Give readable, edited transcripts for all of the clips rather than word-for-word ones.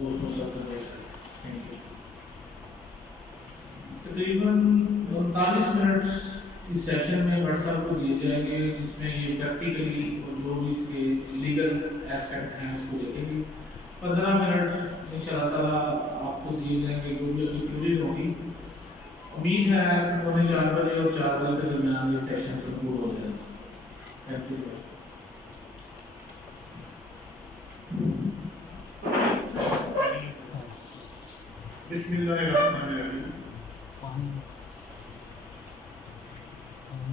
दोस्तों सब देख सकते हैं। तकरीबन 39 मिनट इस सेशन में व्हाट्सएप को दिए जाएंगे, जिसमें ये प्रैक्टिकली और जो भी इसके लीगल एस्पेक्ट हैं उसको देखेंगे। 15 मिनट इंशाअल्लाह ताला आपको दिए जाएंगे जो भी इंक्लूडेड होगी। उम्मीद है 4:45 बजे और 4 बजे के दरमियान ये सेशन कंक्लूड हो जाएगा। Thank you. बिस्मिल्लाहिर्रहमानिर्रहीम।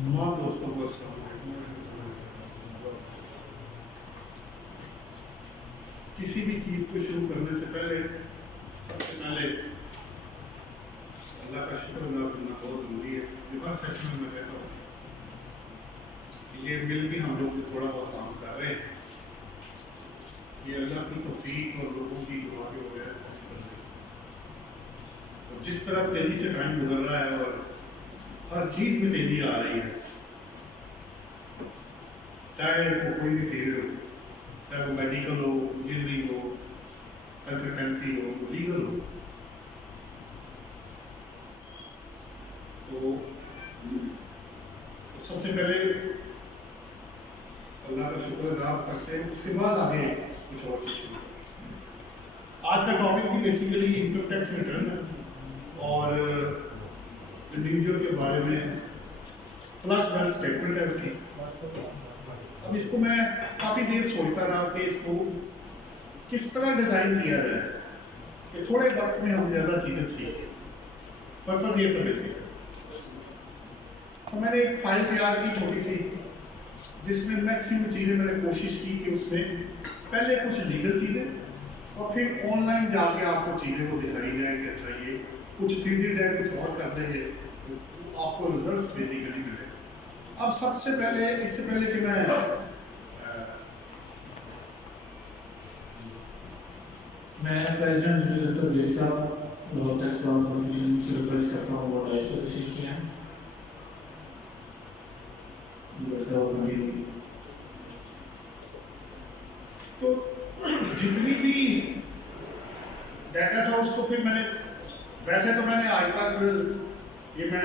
तमाम दोस्तों को किसी भी चीज़ को शुरू करने से पहले सबसे पहले अल्लाह का शुक्र अदा करना बहुत ज़रूरी है। जो हर सेशन में मैं कहता हूँ ये मिल भी हम लोग थोड़ा बहुत काम कर रहे हैं, ये अल्लाह की तौफीक और लोगों की दुआ के बगैर पॉसिबल है। और जिस तरह तेजी से टाइम गुजर रहा है और हर चीज़ में तेजी आ रही है, चाहे वो कोई भी फील्ड हो, चाहे वो मेडिकल हो, इंजीनियरिंग हो, कंसल्टेंसी हो, लीगल हो, तो सबसे पहले अल्लाह का शुक्र अदा करते हैं, उसके बाद आगे कुछ और कुछ। आज का टॉपिक थी बेसिकली इनकम टैक्स रिटर्न और इंडिविजुअल के बारे में प्लस वन स्टेटमेंट है उसकी। अब इसको मैं काफ़ी देर सोचता रहा कि इसको किस तरह डिज़ाइन किया जाए कि थोड़े वक्त में हम ज़्यादा चीज़ें सीखें। पर्पज़ ये तो बेसिक है। तो मैंने एक फाइल तैयार की छोटी सी, जिसमें मैक्सिमम चीज़ें मैंने कोशिश की कि उसमें पहले कुछ लीगल चीज़ें और फिर ऑनलाइन जाके आपको चीज़ें वो दिखाई जाए कि अच्छा ये कुछ फीडेड है, कुछ और कर देंगे, आपको रिजल्ट्स बेसिकली मिले। अब सबसे पहले, इससे पहले कि मैं प्रेसिडेंट मिनिस्टर साहब टैक्स कॉन्फरेंस से रिक्वेस्ट करता हूँ वो डाइस पर रिसीव किया है। तो जितनी भी डाटा था उसको फिर मैंने, वैसे तो मैंने आज तक ये मैं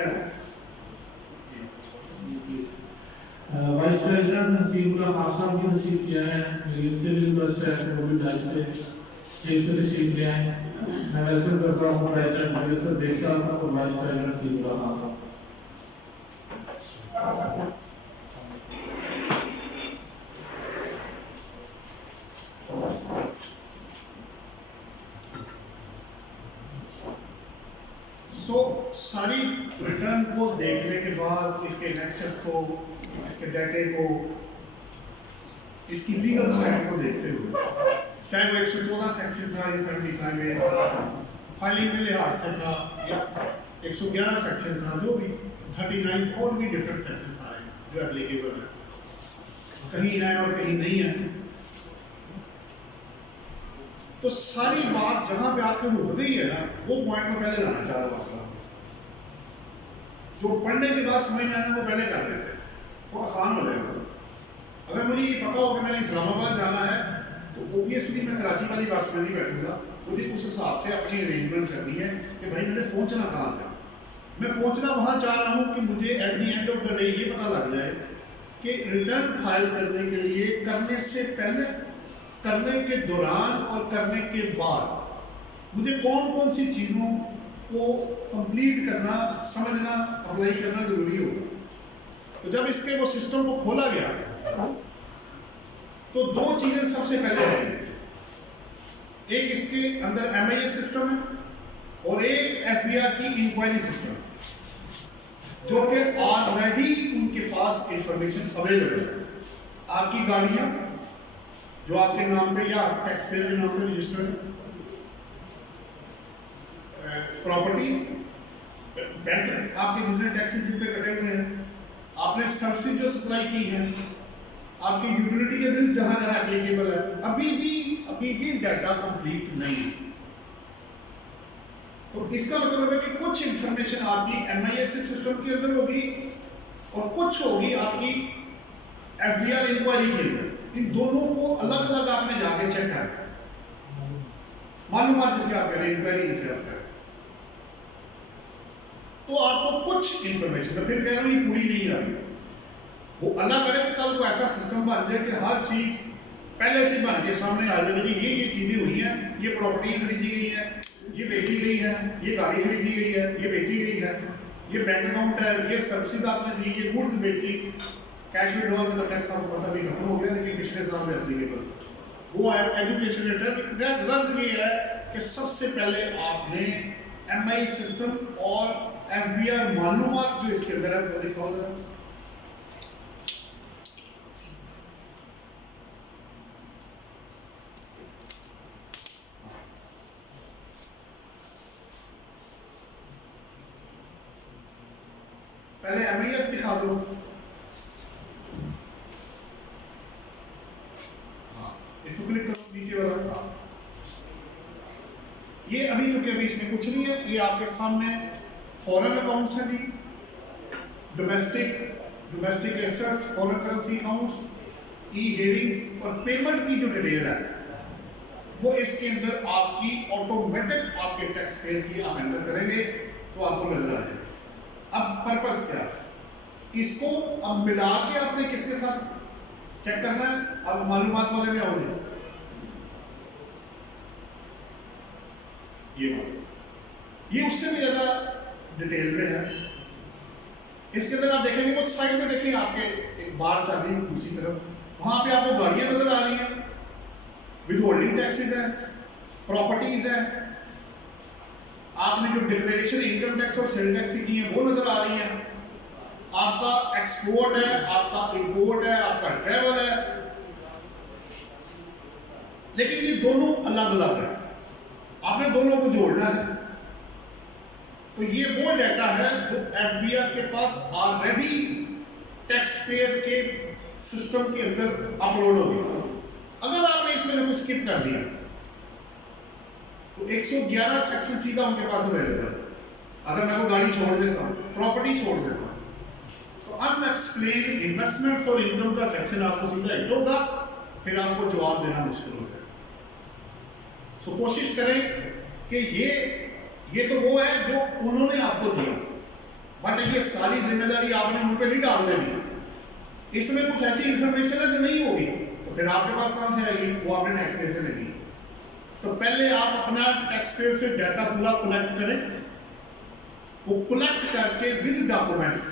वाइस प्रेसिडेंट नसीबुल्लाह खान साहब भी रिसीव किया है, मेरी उनसे भी रिक्वेस्ट है कि वो भी डाइस पे स्टेज पे रिसीव किया है। मैं वेलकम करता हूँ प्रेसिडेंट मिनिस्टर देख साहब और वाइस प्रेसिडेंट नसीबुल्लाह खान साहब। सारी रिटर्न को देखने के बाद, इसके नेक्सस को, इसके डाटे को, इसकी लीगल साइड को देखते हुए, चाहे वो 114 सेक्शन था या 75 था, फाइलिंग के लिहाज से था या 111 सेक्शन था, जो भी 39 और भी डिफरेंट सेक्शन आ रहे हैं जो एप्लीकेबल है, कहीं है और कहीं नहीं है। तो सारी बात जहां पे आपको रुक गई है ना, वो पॉइंट में पहले लाना चाह रहा हूं। जो पढ़ने के बाद समझ में आना वो पहले कर देते हैं, वो आसान हो जाएगा। अगर मुझे ये पता हो कि मैंने इस्लामाबाद जाना है तो ओबियसली मैं कराची वाली बस में नहीं बैठूंगा, मुझे उस हिसाब से अपनी अरेंजमेंट करनी है कि भाई मैंने पहुंचना कहाँ है। मैं पहुंचना वहां चाह रहा हूँ कि मुझे at the end of the day ये पता लग जाए कि रिटर्न फाइल करने के लिए, करने से पहले, करने के दौरान और करने के बाद मुझे कौन कौन सी चीज़ों को कंप्लीट करना, समझना, अप्लाई करना जरूरी होगा। तो जब इसके वो सिस्टम को खोला गया तो दो चीजें सबसे पहले आई। एक इसके अंदर MIS सिस्टम है और एक FBR की इंक्वायरी सिस्टम, जो कि ऑलरेडी उनके पास इंफॉर्मेशन अवेलेबल है। आपकी गाड़ियां जो आपके नाम पे या टैक्स पेयर के नाम पे रजिस्टर्ड है, प्रॉपर्टी, बैंक आपके जितने टैक्सेस जितने कटे हुए हैं, आपने सर्विस जो सप्लाई की है, आपके यूटिलिटी के बिल जहां जहां एप्लीकेबल है, अभी भी डाटा कंप्लीट नहीं है। तो इसका मतलब है कि कुछ इंफॉर्मेशन आपकी MIS सिस्टम के अंदर होगी और कुछ होगी आपकी FBR इंक्वायरी के अंदर। इन दोनों को अलग अलग आपने जाके चेक करना। मालूमात जिसे आप कह रहे हैं, इंक्वायरी जिसे आप कह रहे हैं, तो आपको कुछ इंफॉर्मेशन, तो फिर कह रहा हूं ये पूरी नहीं आ रही। वो अल्लाह करे कि कल को ऐसा सिस्टम बन जाए कि हर चीज पहले से बन के सामने आ जाए कि ये चीजें हुई हैं, ये प्रॉपर्टी खरीदी गई है, ये बेची गई है, ये गाड़ी खरीदी गई है, ये बेची गई है, ये बैंक अकाउंट है, ये सर्विसेज आपने दी, ये गुड्स बेची, कैश विड्रॉल में तो टैक्स आपको पता भी खत्म हो गया, लेकिन पिछले साल में एप्लीकेबल वो एजुकेशन रिटर्न। गर्ज ये है कि सबसे पहले आपने एमआई सिस्टम और एफबीआर मालूमात जो इसके अंदर है वो दिखाओ जरा। पहले एमआईएस दिखा दो। इसको क्लिक करो नीचे वाला। ये अभी क्योंकि अभी इसमें कुछ नहीं है, ये आपके सामने फॉरेन अकाउंट्स हैं जी, domestic assets, foreign currency accounts, E headings और पेमेंट की जो डिटेल है वो इसके अंदर आपकी ऑटोमेटिक आपके टैक्स पेयर की आप एंटर करेंगे तो आपको नजर आ जाएगा। अब पर्पस क्या है, इसको अब मिला के आपने किसके साथ चेक करना है, अब मालूमात वाले में हो जाए। ये उससे भी ज्यादा डिटेल में है। इसके अंदर आप देखेंगे कुछ साइड में देखिए आपके एक बार चल रही है दूसरी तरफ, वहां पे आपको गाड़ियां नजर आ रही हैं, विद होल्डिंग टैक्सेस है, प्रॉपर्टीज है, आपने जो डिक्लेरेशन इनकम टैक्स और सेल टैक्स की है वो नजर आ रही है, आपका एक्सपोर्ट है, आपका इंपोर्ट है, आपका ट्रेवल है, लेकिन ये दोनों अलग अलग है, आपने दोनों को जोड़ना है। तो ये वो डाटा है जो एफबीआर के पास ऑलरेडी टैक्स पेयर के सिस्टम के अंदर अपलोड हो गया। अगर आपने इसमें से कुछ स्किप कर दिया तो 111 सेक्शन सीधा उनके पास अवेलेबल है। अगर मैं वो गाड़ी छोड़ देता हूँ, प्रॉपर्टी छोड़ देता हूँ, तो अनएक्सप्लेन्ड इन्वेस्टमेंट्स और इनकम का सेक्शन आपको सीधा हिट होगा, फिर आपको जवाब देना मुश्किल हो जाएगा। सो कोशिश करें कि ये तो वो है जो उन्होंने आपको दिया, बट ये सारी जिम्मेदारी आपने उन पर नहीं डाल देनी। इसमें कुछ ऐसी इंफॉर्मेशन है जो नहीं होगी तो फिर आपके पास कहां से आएगी, वो आपने टैक्स पेयर से लेगी। तो पहले आप अपना टैक्स पेयर से डाटा पूरा कलेक्ट करें, वो कलेक्ट करके विद डॉक्यूमेंट्स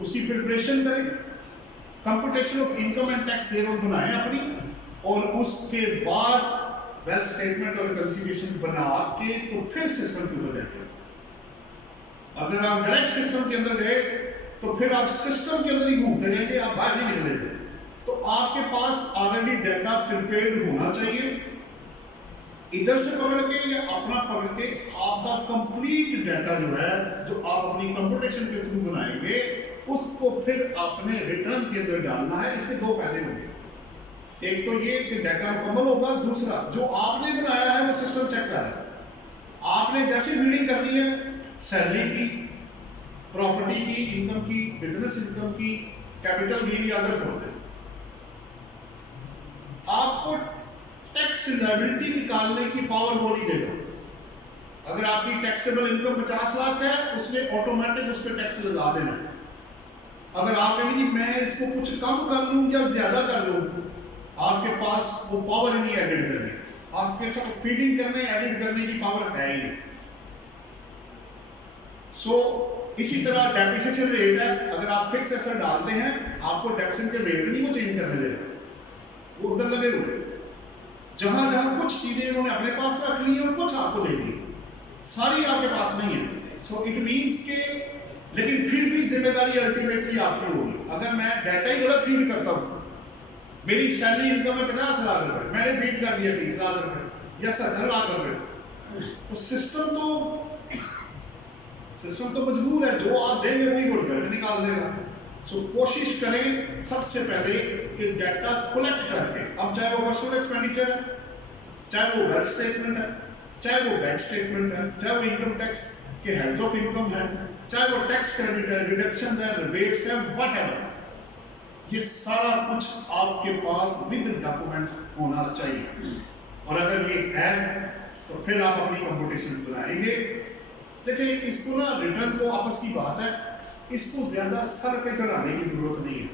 उसकी प्रिपरेशन करें, computation of income and tax table बनाएं अपनी, और उसके बाद वेल्थ स्टेटमेंट और रिकंसिलिएशन बना के तो फिर सिस्टम के ऊपर जाएंगे। अगर आप डायरेक्ट सिस्टम के अंदर गए तो फिर आप सिस्टम के अंदर ही घूमते रहेंगे, आप बाहर नहीं निकलेंगे। तो आपके पास ऑलरेडी डाटा प्रिपेयर्ड होना चाहिए, इधर से पकड़ के या अपना पकड़ के आपका कंप्लीट डाटा जो है जो आप अपनी कंप्यूटेशन के थ्रू बनाएंगे उसको फिर अपने रिटर्न के अंदर डालना है। इसके दो फायदे होंगे, एक तो ये कि डाटा मुकम्मल होगा, दूसरा जो आपने बनाया है वो सिस्टम चेक कर रहा है। आपने जैसी रीडिंग करनी है सैलरी की, प्रॉपर्टी की, इनकम की, बिजनेस इनकम की, कैपिटल गेन या अदर सोर्सेस, आपको टैक्स लायबिलिटी निकालने की पावर वो नहीं देगा। अगर आपकी टैक्सेबल इनकम 50 लाख है, उसने ऑटोमेटिक उस पर टैक्स लगा देना। अगर आप कहेंगे कि मैं इसको कुछ कम कर लूं या ज्यादा कर लूं, आपके पास वो पावर ही नहीं एडिट करने, आपके साथ फीडिंग करने एडिट करने की पावर है ही नहीं। सो इसी तरह डेप्रिसिएशन रेट है, अगर आप फिक्स एसेट डालते हैं आपको डेप्रिसिएशन के रेट नहीं वो चेंज करने देगा, वो उधर लगे हुए। जहां जहां कुछ चीजें उन्होंने अपने पास रख ली और कुछ आपको दे दी, सारी आपके पास नहीं है। सो इट मींस के, लेकिन फिर भी जिम्मेदारी अल्टीमेटली आपकी होगी। अगर मैं डाटा ही गलत फीड करता हूं, मेरी सैलरी इनकम है 50 लाख रुपए, मैंने फीड कर दिया 30 लाख रुपए या 70 लाख रुपए, तो सिस्टम तो मजबूर है, जो आप देंगे वही वो रिजल्ट निकाल देगा। सो कोशिश करें सबसे पहले कि डाटा कलेक्ट करके, अब चाहे वो पर्सनल एक्सपेंडिचर है, चाहे वो वेल्थ स्टेटमेंट है, चाहे वो बैंक स्टेटमेंट है, चाहे वो इनकम टैक्स के हेड्स ऑफ इनकम है, चाहे वो टैक्स क्रेडिट है, डिडक्शन है, रिबेट्स है, व्हाटएवर, ये सारा कुछ आपके पास विद डॉक्यूमेंट्स होना चाहिए। और अगर ये है तो फिर आप अपनी कंपटीशन बनाएंगे। देखिए इसको ना रिटर्न को आपस की बात है, इसको ज्यादा सर पे चढ़ाने की जरूरत नहीं है।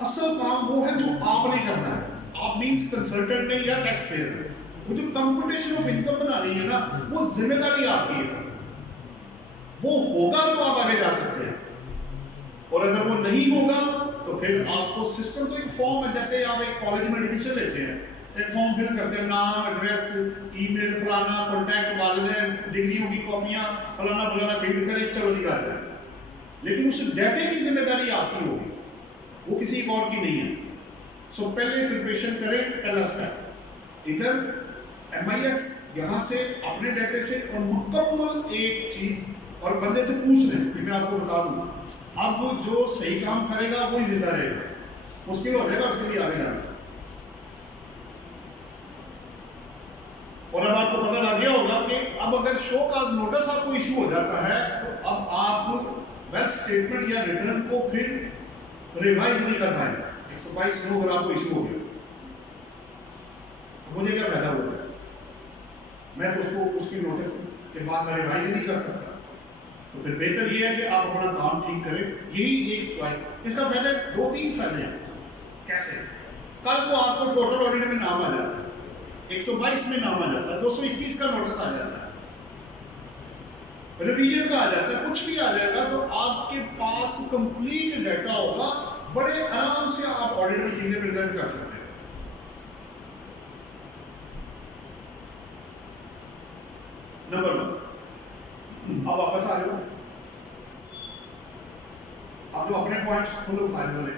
असल काम वो है जो आपने करना है, आप मींस कंसल्टेंट ने या टैक्स पेयर ने। वो जो कंप्यूटेशन ऑफ इनकम बनानी है ना, वो जिम्मेदारी आपकी है। वो होगा तो आप आगे जा सकते हैं, और अगर वो नहीं होगा तो फिर आपको सिस्टम, तो एक फॉर्म है, जैसे आप एक कॉलेज में एडमिशन लेते हैं, एक फॉर्म फिल करते हैं, नाम, एड्रेस, ईमेल, फलाना, कॉन्टैक्ट, वालिदैन, डिग्रियों की कॉपियां, फलाना फलाना फीड करें, चलो निकाल रहे हैं। लेकिन उस डाटे की जिम्मेदारी आपकी होगी, वो किसी और की नहीं है। सो पहले प्रिपरेशन करें, पहला स्टेप इधर MIS यहाँ से अपने डाटे से, और मुकम्मल एक चीज, और बंदे से पूछ लें कि मैं आपको बता दूं, अब वो जो सही काम करेगा वही जिंदा रहेगा, मुश्किल हो जाएगा उसके लिए आगे जाना। और अब आपको पता लग गया होगा कि अब अगर शो काज नोटिस आपको इशू हो जाता है तो अब आप वेल्थ स्टेटमेंट या रिटर्न को फिर रिवाइज नहीं कर पाएंगे। 122 नो अगर आपको इशू हो गया तो मुझे क्या फायदा होगा? मैं तो उसको उसकी नोटिस के बाद मैं रिवाइज नहीं कर सकता। तो फिर बेहतर ये है कि आप अपना काम ठीक करें, यही एक चॉइस। इसका फायदा 2-3 फायदे हैं। कैसे? कल को आपको टोटल ऑडिट में नाम आ जाता है, 122 में नाम आ जाता है, 221 का नोटिस आ जाता है, रिवीजन का आ जाता है, कुछ भी आ जाएगा, तो आपके पास कंप्लीट डाटा होगा, बड़े आराम से आप ऑडिट में चीजें प्रेजेंट कर सकते हैं। नंबर 1, अब वापस आ जाओ, अब जो अपने पॉइंट्स खोलो फाइल वाले,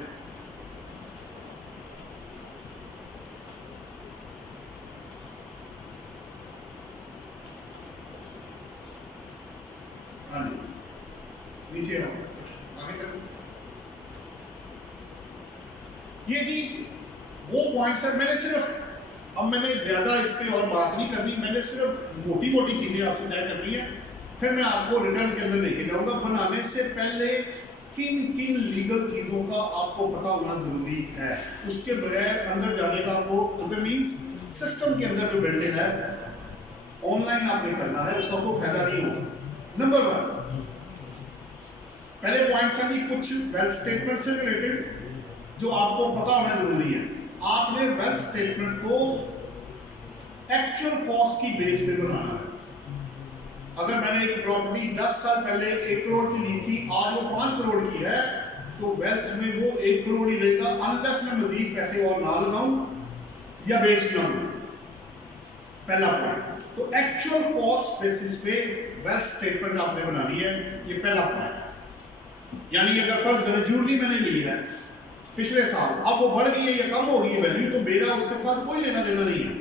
नीचे आगे करो। ये जी वो पॉइंट्स है, मैंने सिर्फ, अब मैंने ज्यादा इस पे और बात नहीं करनी, मैंने सिर्फ मोटी मोटी चीजें आपसे तय करनी है, फिर मैं आपको रिटर्न के अंदर लेके जाऊंगा। बनाने से पहले किन किन लीगल चीजों का आपको पता होना जरूरी है, उसके बगैर अंदर जाने का आपको, अंदर मीन्स सिस्टम के अंदर जो बिल्ट इन है, ऑनलाइन आपने करना है, उसका कोई फायदा नहीं होगा। नंबर 1, पहले पॉइंट्स हैं कि कुछ वेल्थ स्टेटमेंट से रिलेटेड जो आपको पता होना जरूरी है। आपने वेल्थ स्टेटमेंट को एक्चुअल कॉस्ट की बेस पे बनाना है। अगर मैंने एक प्रॉपर्टी 10 साल पहले 1 करोड़ की ली थी, आज वो 5 करोड़ की है, तो वेल्थ में वो 1 करोड़ ही रहेगा, अनलेस मैं मजीद पैसे और ना लगाऊं या बेच ना दूं। पहला पॉइंट, तो एक्चुअल कॉस्ट बेसिस पे वेल्थ स्टेटमेंट आपने बनानी है, ये पहला पॉइंट। यानी अगर फर्ज करें ज्वेलरी मैंने ली है पिछले साल, अब वो बढ़ गई है या कम हो गई है वैल्यू, तो मेरा उसके साथ कोई लेना देना नहीं है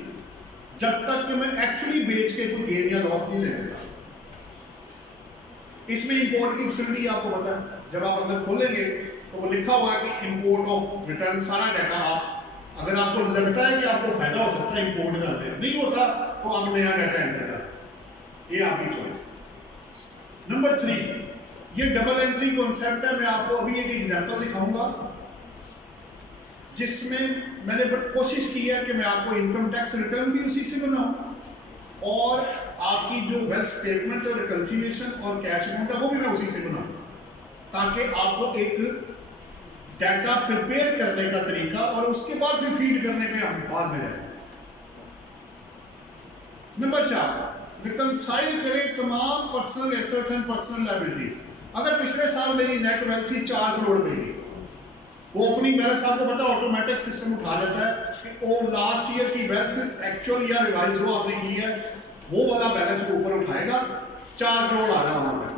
जब तक कि मैं एक्चुअली बेच के कोई गेन या लॉस नहीं ले लेता। इसमें इंपोर्ट की फैसिलिटी आपको पता है, जब आप अंदर खोलेंगे तो वो लिखा हुआ है कि इंपोर्ट ऑफ रिटर्न, सारा डाटा आप, अगर आपको लगता है कि आपको फायदा हो सकता है इंपोर्ट करते, नहीं होता तो आप नया डाटा एंटर करें, ये आपकी चॉइस। नंबर 3, ये डबल एंट्री कॉन्सेप्ट है। मैं आपको अभी एक एग्जांपल दिखाऊंगा जिसमें मैंने कोशिश की है कि मैं आपको इनकम टैक्स रिटर्न भी उसी से बनाऊं और आपकी जो वेल्थ स्टेटमेंट और रिकंसिलिएशन और कैश अमाउंट है वो भी मैं उसी से बनाऊं, ताकि आपको एक डाटा प्रिपेयर करने का तरीका और उसके बाद फिर फीड करने में हम बाद में जाएंगे। नंबर 4, रिकंसाइल करें तमाम personal assets and personal liabilities. अगर पिछले साल मेरी नेट वेल्थ थी 4 करोड़ रुपए की, वो ओपनिंग बैलेंस आपको पता ऑटोमेटिक सिस्टम उठा लेता है कि वो लास्ट ईयर की वेल्थ एक्चुअल या रिवाइज हो आपने की है, वो वाला बैलेंस को ऊपर उठाएगा, 4 करोड़ आ रहा वहां पर।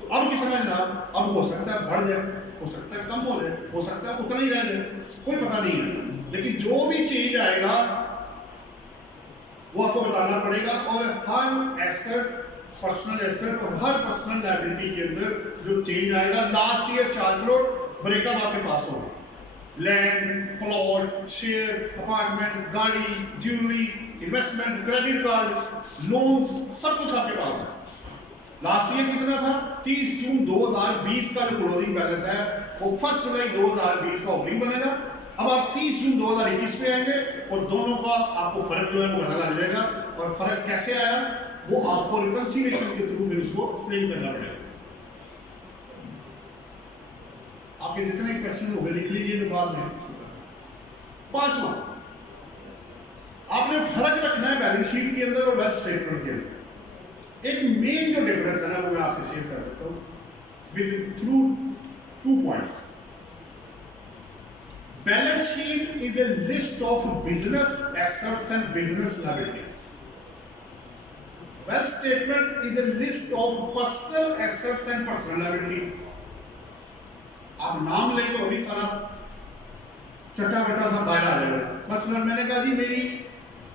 तो अब किस तरह जनाब, अब हो सकता है बढ़ जाए, हो सकता है कम हो जाए, हो सकता है उतना ही रह जाए, कोई पता नहीं है, लेकिन जो भी चेंज आएगा वो आपको बताना पड़ेगा। और हर एसेट, पर्सनल एसेट और हर पर्सनल लायबिलिटी के अंदर जो चेंज आएगा, लास्ट ईयर 4 करोड़ ब्रेकअप आपके पास होगा, लैंड, प्लॉट, शेयर, अपार्टमेंट, गाड़ी, jewellery, investment, credit card, loans, सब कुछ आपके पास है। लास्ट ईयर कितना था? 30 जून 2020 का जो क्लोजिंग बैलेंस है वो 1 जुलाई 2020 का ओपनिंग बनेगा। अब आप 30 जून 2021 पे आएंगे, और दोनों का आपको फर्क जो है वो पता लग जाएगा। और फर्क कैसे आया वो आपको रिकंसिलिएशन के थ्रू फिर उसको एक्सप्लेन करना पड़ेगा। आपके जितने क्वेश्चन हो गए लिख लीजिए बाद में। पांचवा, आपने फर्क रखना है बैलेंस शीट के अंदर और वेल्थ स्टेटमेंट के अंदर। एक मेन जो डिफरेंस है ना वो मैं आपसे शेयर कर देता हूं with through 2 points. Balance sheet is a list of business assets and business liabilities. Wealth statement is a list of personal assets and personal liabilities. आप नाम ले तो अभी सारा चट्टा बट्टा सा बाहर आ जाएगा। मसलन मैंने कहा जी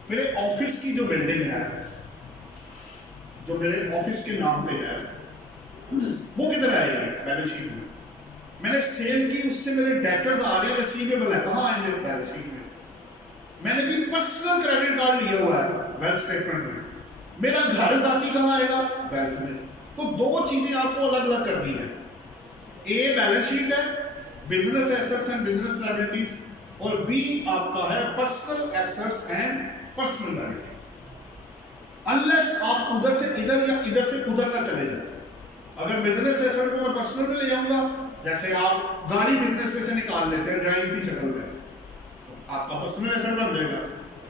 मेरे ऑफिस की जो बिल्डिंग है, जो मेरे ऑफिस के नाम पे है, वो किधर आएगा बैलेंस शीट में। मैंने सेल की, उससे मेरे डेटर आ रहे हैं, रिसीवेबल है, कहाँ आएंगे बैलेंस शीट में। मैंने भी पर्सनल क्रेडिट कार्ड लिया हुआ है वेल्थ स्टेटमेंट में। मेरा घर जाती कहाँ आएगा वेल्थ में। तो दो चीजें आपको अलग अलग करनी है। ए बैलेंस शीट है business assets and business liabilities, और बी आपका है personal assets and personal liabilities. Unless आप उधर से इधर या इधर से उधर ना चले जाए। अगर बिजनेस एसेट को मैं पर्सनल में ले जाऊंगा, जैसे आप गाड़ी बिजनेस में से निकाल लेते हैं ड्राइंग्स की शक्ल में, आपका पर्सनल एसेट बन जाएगा।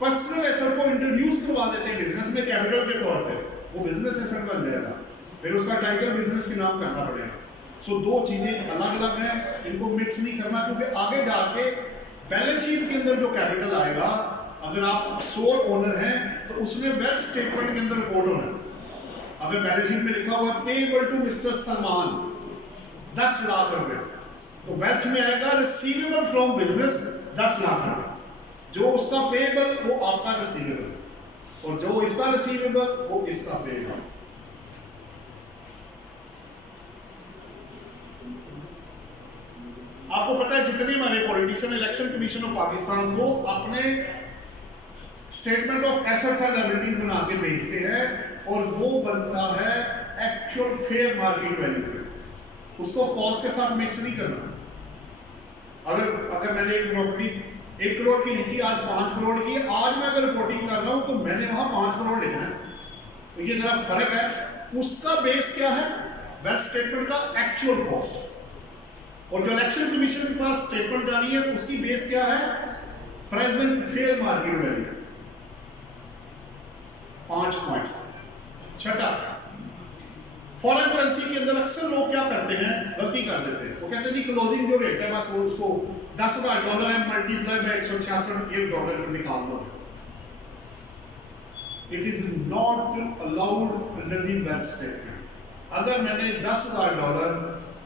पर्सनल एसेट को इंट्रोड्यूस करवा देते हैं बिजनेस में कैपिटल के तौर पे, वो बिजनेस एसेट बन जाएगा। फिर उसका टाइटल बिजनेस के नाम करना पड़ेगा। सो दो चीजें अलग अलग हैं, इनको मिक्स नहीं करना, क्योंकि आगे जाके बैलेंस शीट के अंदर जो कैपिटल आएगा, अगर आप सोल ओनर हैं तो उसमें वेल्थ स्टेटमेंट के अंदर रिकॉर्ड होना है। अगर बैलेंस शीट में लिखा हुआ payable to mister Salman 10 lakh रुपए, तो वेल्थ में आएगा रिसीवेबल फ्रॉम बिजनेस 10 लाख रुपए। जो उसका पेएबल वो आपका रिसीवेबल, और जो इसका रिसीवेबल वो इसका पेएबल। आपको पता है जितने हमारे politician election commission of Pakistan को अपने statement of assets and liabilities बना के भेजते हैं, और वो बनता है एक्चुअल फेयर मार्केट वैल्यू पे। उसको कॉस्ट के साथ मिक्स नहीं करना। अगर मैंने एक प्रॉपर्टी 1 करोड़ की लिखी, आज 5 करोड़ की, आज मैं अगर रिपोर्टिंग कर रहा हूं तो मैंने वहां 5 करोड़ लिखना है, तो ये जरा फर्क है। उसका बेस क्या है वेल्थ स्टेटमेंट का एक्चुअल कॉस्ट, और जो इलेक्शन कमीशन के पास स्टेटमेंट जानी है उसकी बेस क्या है present fair market value. 5 points. छठा, फॉरेन करेंसी के अंदर अक्सर लोग क्या करते हैं, गलती कर देते हैं। वो कहते हैं जी क्लोजिंग जो रेट है बस वो उसको $10,000 है, मल्टीप्लाई बाय 166 डॉलर निकाल दो। It is not allowed under the wealth statement. अगर मैंने $10,000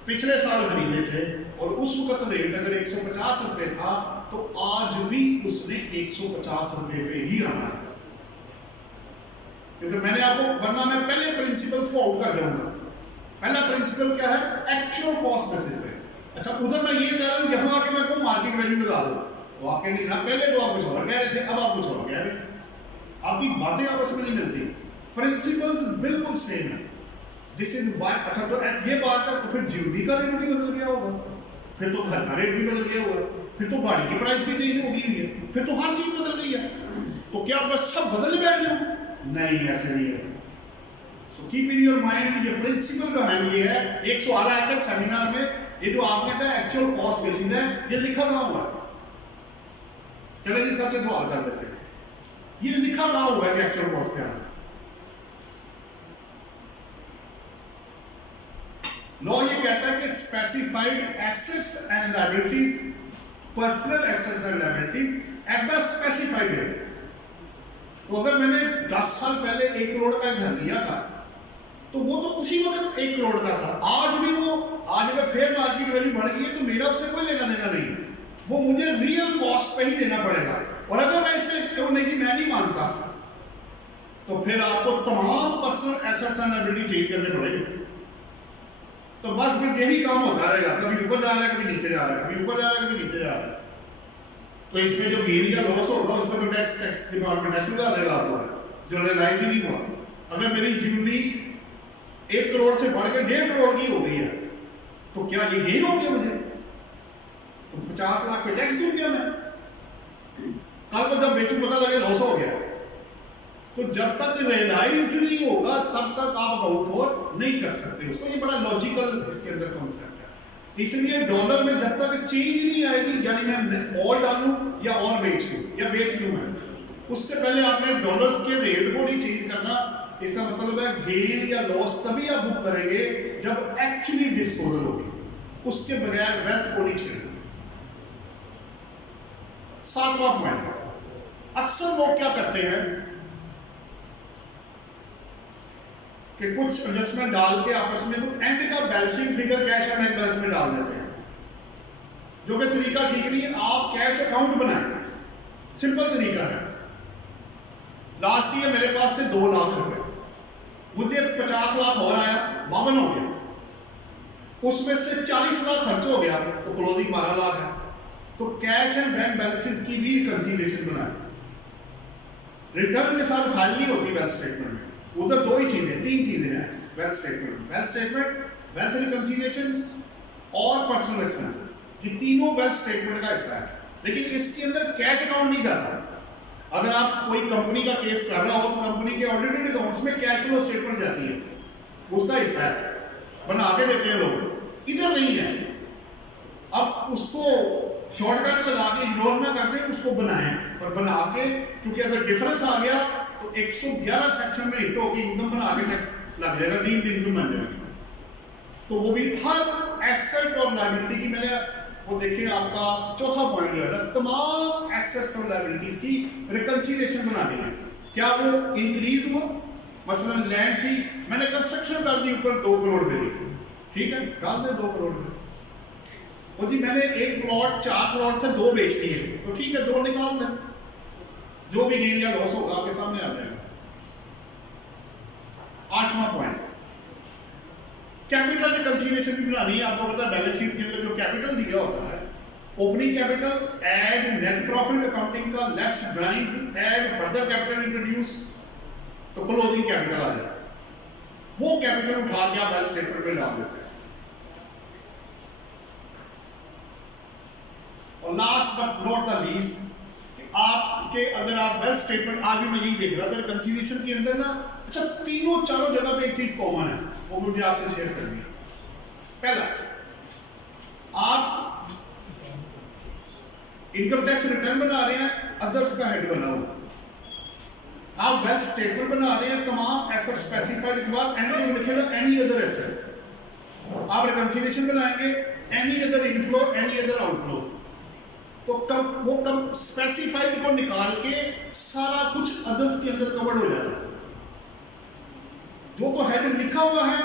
पिछले साल खरीदे थे और उस वक्त रेट अगर 150 रुपए था, तो आज भी उसने 150 रुपए पे ही आना है, क्योंकि मैंने आपको, वरना मैं पहले प्रिंसिपल को आउट कर दूंगा। पहला प्रिंसिपल क्या है एक्चुअल कॉस्ट बेसिस पे। अच्छा, उधर मैं ये कह रहा हूं यहां आके मैं को मार्केट वैल्यू लगा दूं, तो आप कहेंगे ना पहले तो आप कुछ और कह रहे थे, अब आप कुछ और कह रहे हैं। आपकी बातें आपस में नहीं मिलती। प्रिंसिपल्स बिल्कुल सेम है। This is why. अच्छा, तो ये बात है, तो फिर ज्वेलरी का रेट भी बदल गया होगा, फिर तो घर का रेट भी बदल गया होगा, फिर तो गाड़ी की प्राइस भी चेंज हो गई है, फिर तो हर चीज बदल गई है। तो क्या बस सब बदलने बैठ जाओ? नहीं, ऐसे नहीं है। So keep in your mind, ये प्रिंसिपल बिहाइंड ये है। एक सवाल आया था सेमिनार में, ये जो आपने कहा एक्चुअल कॉस्ट बेसिस है, ये लिखा हुआ है। चलो जी सबसे सवाल कर देते हैं, ये लिखा हुआ है कि एक्चुअल कॉस्ट क्या है। लॉ ये कहता है कि specified assets and liabilities, personal assets and liabilities at the specified rate. तो अगर मैंने 10 साल पहले 1 करोड़ का घर लिया था, तो वो तो उसी वक्त 1 करोड़ का था। आज भी वो, आज अगर फेयर मार्केट वैल्यू बढ़ गई है तो मेरा उससे कोई लेना देना नहीं, वो मुझे रियल कॉस्ट पे ही देना पड़ेगा। और अगर मैं इसे कहूं नहीं कि मैं नहीं मानता, तो फिर आपको तमाम personal assets and liability change करने पड़ेंगे। तो बस फिर यही काम होता रहेगा, कभी ऊपर जा रहा है, कभी नीचे जा रहा है, कभी ऊपर जा रहा है, कभी नीचे जा रहा है। तो इसमें जो गेन या लॉस होगा उसमें तो टैक्स डिपार्टमेंट टैक्स लगा देगा आपको, जो रियलाइज ही नहीं हुआ। अगर मेरी ज्वेलरी 1 करोड़ से बढ़ के 1.5 करोड़ की हो गई है, तो क्या ये गेन हो गया मुझे? तो 50 लाख पे टैक्स दूं क्या मैं? कल को जब बेचू पता लगे लॉस हो गया, तो जब तक रियलाइज नहीं होगा तब तक आप अकाउंट फॉर नहीं कर सकते उसको। ये बड़ा लॉजिकल इसके अंदर कॉन्सेप्ट है। इसलिए डॉलर में जब तक चेंज नहीं आएगी, यानी मैं और डालूं या और बेच लूं या बेच लूं मैं, उससे पहले आपने डॉलर्स के रेट को नहीं चेंज करना। इसका मतलब है गेन या लॉस तभी आप बुक करेंगे जब एक्चुअली डिस्पोजल होगी, उसके बगैर वेल्थ को नहीं छेड़ेंगे। 7वां पॉइंट, अक्सर लोग क्या करते हैं कि कुछ एडजस्टमेंट डाल के आपस में तो एंड का balancing figure cash and bank balance में डाल देते हैं, जो कि तरीका ठीक नहीं है। आप कैश अकाउंट बनाएं, सिंपल तरीका है। लास्ट ईयर मेरे पास से 2 लाख रुपए, मुझे 50 लाख और आया, 52 हो गया, उसमें से 40 लाख खर्च हो गया, तो क्लोजिंग 12 लाख है। तो कैश एंड बैंक बैलेंसेस की भी रिकंसिलिएशन बनाएं। रिटर्न के साथ फाइल नहीं होती वेल्थ स्टेटमेंट में, उधर 2 ही चीजें 3 चीजें हैं वेल्थ स्टेटमेंट, वेल्थ रिकंसिलिएशन और पर्सनल एक्सपेंसेस, ये तीनों वेल्थ स्टेटमेंट का हिस्सा है। लेकिन इसके अंदर कैश अकाउंट नहीं जाता। अगर आप कोई कंपनी का केस कर रहा हो तो कंपनी के ऑडिटेड अकाउंट्स में कैश फ्लो स्टेटमेंट जाती है, उसका हिस्सा है, बना के देते हैं लोग, इधर नहीं है। अब उसको शॉर्टकट लगा के इग्नोर ना कर दें, उसको बनाएं और बना के, क्योंकि अगर डिफरेंस आ गया तो 111 सेक्शन में हिट होगी, इनकम बना के टैक्स लग जाएगा, डीम्ड इनकम बन जाएगी। तो वो भी हर एसेट और लायबिलिटी की, मैंने वो देखिए आपका चौथा पॉइंट जो है ना, तमाम एसेट्स और लायबिलिटीज की रिकंसिलिएशन बनानी है। क्या वो इंक्रीज हुआ? मसलन लैंड की मैंने कंस्ट्रक्शन कर दी, ऊपर 2 करोड़ दे दी, ठीक है, डाल दे 2 करोड़ में। और जी मैंने एक प्लॉट 4 प्लॉट थे, 2 बेच दिए, तो ठीक है 2 निकाल दें, जो भी गेन या लॉस होगा आपके सामने आ जाएगा। 8वां पॉइंट, कैपिटल रिकंसिलिएशन भी बनानी है। आपको पता है बैलेंस शीट के अंदर जो कैपिटल दिया होता है, opening capital add net profit accounting का less drawings add further capital introduce, तो क्लोजिंग कैपिटल आ जाए, वो कैपिटल उठा के आप बैलेंस स्टेटमेंट में डाल देते हैं। और last but not the least, आपके अगर आप वेल्थ स्टेटमेंट, आज भी मैं यही देख रहा था रिकंसिलिएशन के अंदर ना, अच्छा तीनों चारों जगह पे एक चीज कॉमन है, वो मुझे आपसे शेयर करनी है। पहला, आप इनकम टैक्स रिटर्न बना रहे हैं, अदर्स का हेड बना हुआ, आप वेल्थ स्टेटमेंट बना रहे हैं, तमाम एसेट स्पेसिफाइड के बाद एंड में लिखेगा एनी अदर एसेट, आप रिकंसिलिएशन बनाएंगे any other inflow any other outflow, तो वो कब स्पेसिफाइड को निकाल के सारा कुछ अदर्स के अंदर कवर्ड हो जाता है। जो तो हेड लिखा हुआ है,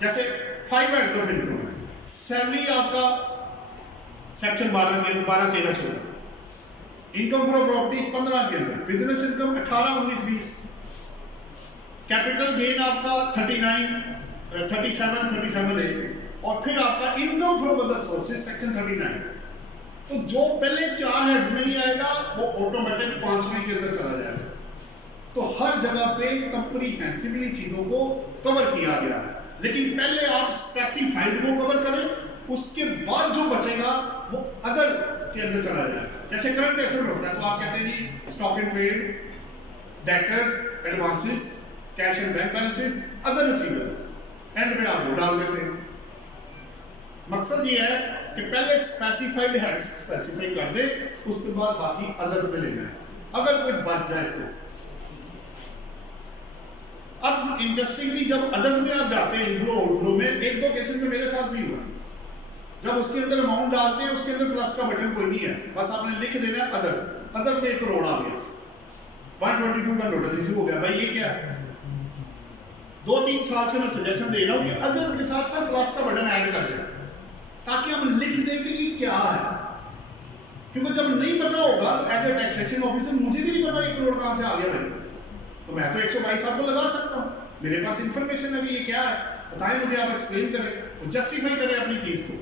जैसे 5 हेड्स ऑफ इनकम है, सैलरी आपका सेक्शन 12 के 12-13-14, इनकम फ्रॉम प्रॉपर्टी 15 के अंदर, बिजनेस इनकम 18-19-20, कैपिटल गेन आपका 37 और फिर आपका income from other sources section 39। तो जो पहले 4 हेड्स में नहीं आएगा वो ऑटोमेटिक 5वें के अंदर चला जाएगा। तो हर जगह पे कंप्रीहेंसिवली चीजों को कवर किया गया है, लेकिन पहले आप स्पेसिफाइड को कवर करें, उसके बाद जो बचेगा वो अदर के अंदर चला जाएगा। जैसे करंट एसेट होता है तो आप कहते हैं जी stock in trade, debtors, advances, cash and bank balances, other receivables, and में आप वो डाल देते हैं। मकसद ये है कि पहले स्पेसिफाइड हेड्स स्पेसिफाई कर दे, उसके बाद बाकी अदर्स में लेना है। अगर कोई बच जाए तो अब इंटरेस्टिंगली जब अदर्स में आप जाते हैं इनफ्लो आउटफ्लो में, 1-2 केसेस में मेरे साथ भी हुआ, जब उसके अंदर अमाउंट डालते हैं उसके अंदर प्लस का बटन कोई नहीं है, बस आपने लिख देना है अदर्स, अदर्स में 1 करोड़ आ गया, 122 का नोटिस इशू हो गया। भाई ये क्या है? 2-3 साल से मैं सजेशन दे रहा हूं कि अदर्स के साथ साथ प्लस का बटन ऐड कर दें, ताकि हम लिख दें कि ये क्या है। क्योंकि जब नहीं पता होगा तो एज ए टैक्सेशन ऑफिसर मुझे भी नहीं पता 1 करोड़ कहां से आ गया भाई, तो मैं तो 122 आपको लगा सकता हूं, मेरे पास इंफॉर्मेशन है कि ये क्या है, बताएं मुझे, आप एक्सप्लेन करें और जस्टिफाई करें अपनी चीज को।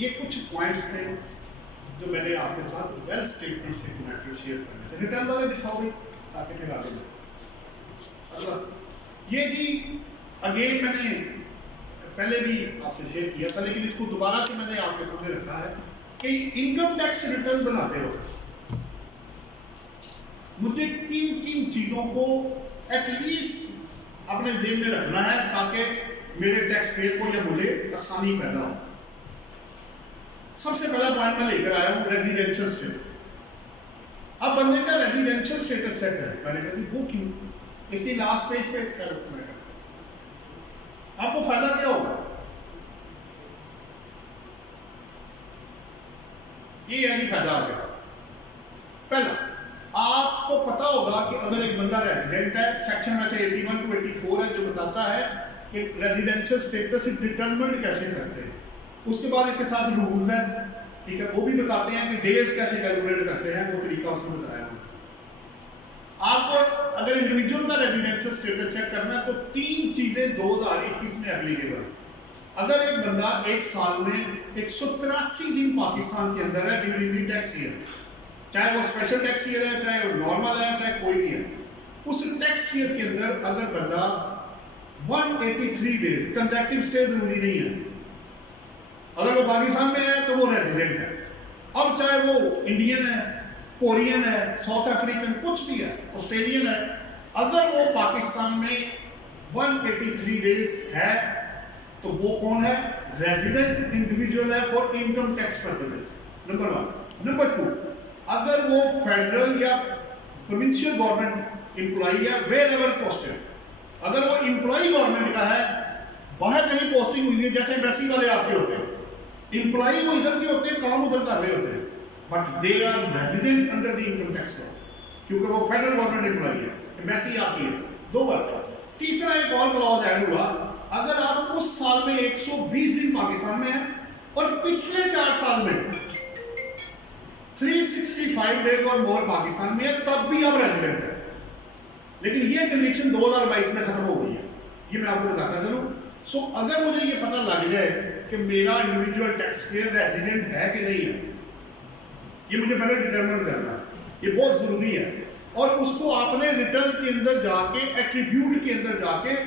ये कुछ पॉइंट्स थे जो मैंने आपके साथ वेल्थ स्टेटमेंट से कनेक्टेड शेयर करने थे। रिटर्न वाले दिखाओ भाई, ताकि फिर आगे बढ़े। ये जी अगेन मैंने पहले भी आपसे शेयर किया था, लेकिन इसको दोबारा से मैंने आपके सामने रखा है कि इनकम टैक्स रिटर्न बनाते हो मुझे किन किन चीजों को एटलीस्ट अपने जेब में रखना है ताकि मेरे टैक्स पेयर को या मुझे आसानी पैदा हो। सबसे पहला पॉइंट मैं लेकर आया हूं रेजिडेंशियल स्टेटस। अब बंदे का रेजिडेंशियल स्टेटस सेट है, मैंने कहा वो क्यों, इसी लास्ट पेज पे आपको फायदा क्या होगा? ये है जी फायदा आ गया। पहला, आपको पता होगा कि अगर एक बंदा रेजिडेंट है, सेक्शन में 81 to 84 है जो बताता है कि रेजिडेंशियल स्टेटस डिटरमिन्ड कैसे करते हैं। उसके बाद इसके साथ रूल्स है, ठीक है, वो भी बताते हैं कि डेज कैसे कैलकुलेट करते हैं, वो तरीका उसने बताया। आपको अगर इंडिविजुअल का रेजिडेंशियल स्टेटस चेक करना है तो तीन चीजें 2021 में एप्लीकेबल। अगर एक बंदा एक साल में 183 दिन पाकिस्तान के अंदर है ड्यूरिंग द टैक्स ईयर, चाहे वो स्पेशल टैक्स ईयर है, चाहे वो नॉर्मल है, चाहे कोई भी है, उस टैक्स ईयर के अंदर अगर बंदा 183 डेज, कंसेक्टिव स्टे जरूरी नहीं है, अगर वो पाकिस्तान में है तो वो रेजिडेंट है। अब चाहे वो इंडियन है, कोरियन है, साउथ अफ्रीकन, कुछ भी है, ऑस्ट्रेलियन है, अगर वो पाकिस्तान में 183 डेज है तो वो कौन है? रेजिडेंट इंडिविजुअल है for income tax purposes, number 1। Number 2, अगर वो फेडरल या प्रोविंशियल गवर्नमेंट एम्प्लॉय या वेयर एवर पोस्टेड, अगर वो एम्प्लॉय गवर्नमेंट का है, बाहर कहीं पोस्टिंग हुई है, जैसे एम्बेसी वाले आपके होते हैं, एम्प्लॉय वो इधर के होते हैं, काम उधर कर रहे होते हैं, but they are resident under the income tax law, क्योंकि वो फेडरल गवर्नमेंट एम्प्लॉय है, एम्बेसी आपकी है। दो बात। तीसरा एक और क्लॉज ऐड हुआ, अगर आप उस साल में 120 दिन पाकिस्तान में है और पिछले 4 साल में 365 डेज और मोर पाकिस्तान में है, तब भी आप रेजिडेंट है। लेकिन ये कंडीशन 2022 में खत्म हो गई है, ये मैं आपको बताता चलूं। सो अगर मुझे ये पता लग जाए कि मेरा इंडिविजुअल टैक्स पेयर रेजिडेंट है कि नहीं है, ये मुझे पहले डिटरमिन करना है, ये बहुत जरूरी है। और उसको आपने रिटर्न के अंदर जाके, एट्रीब्यूट के अंदर जाके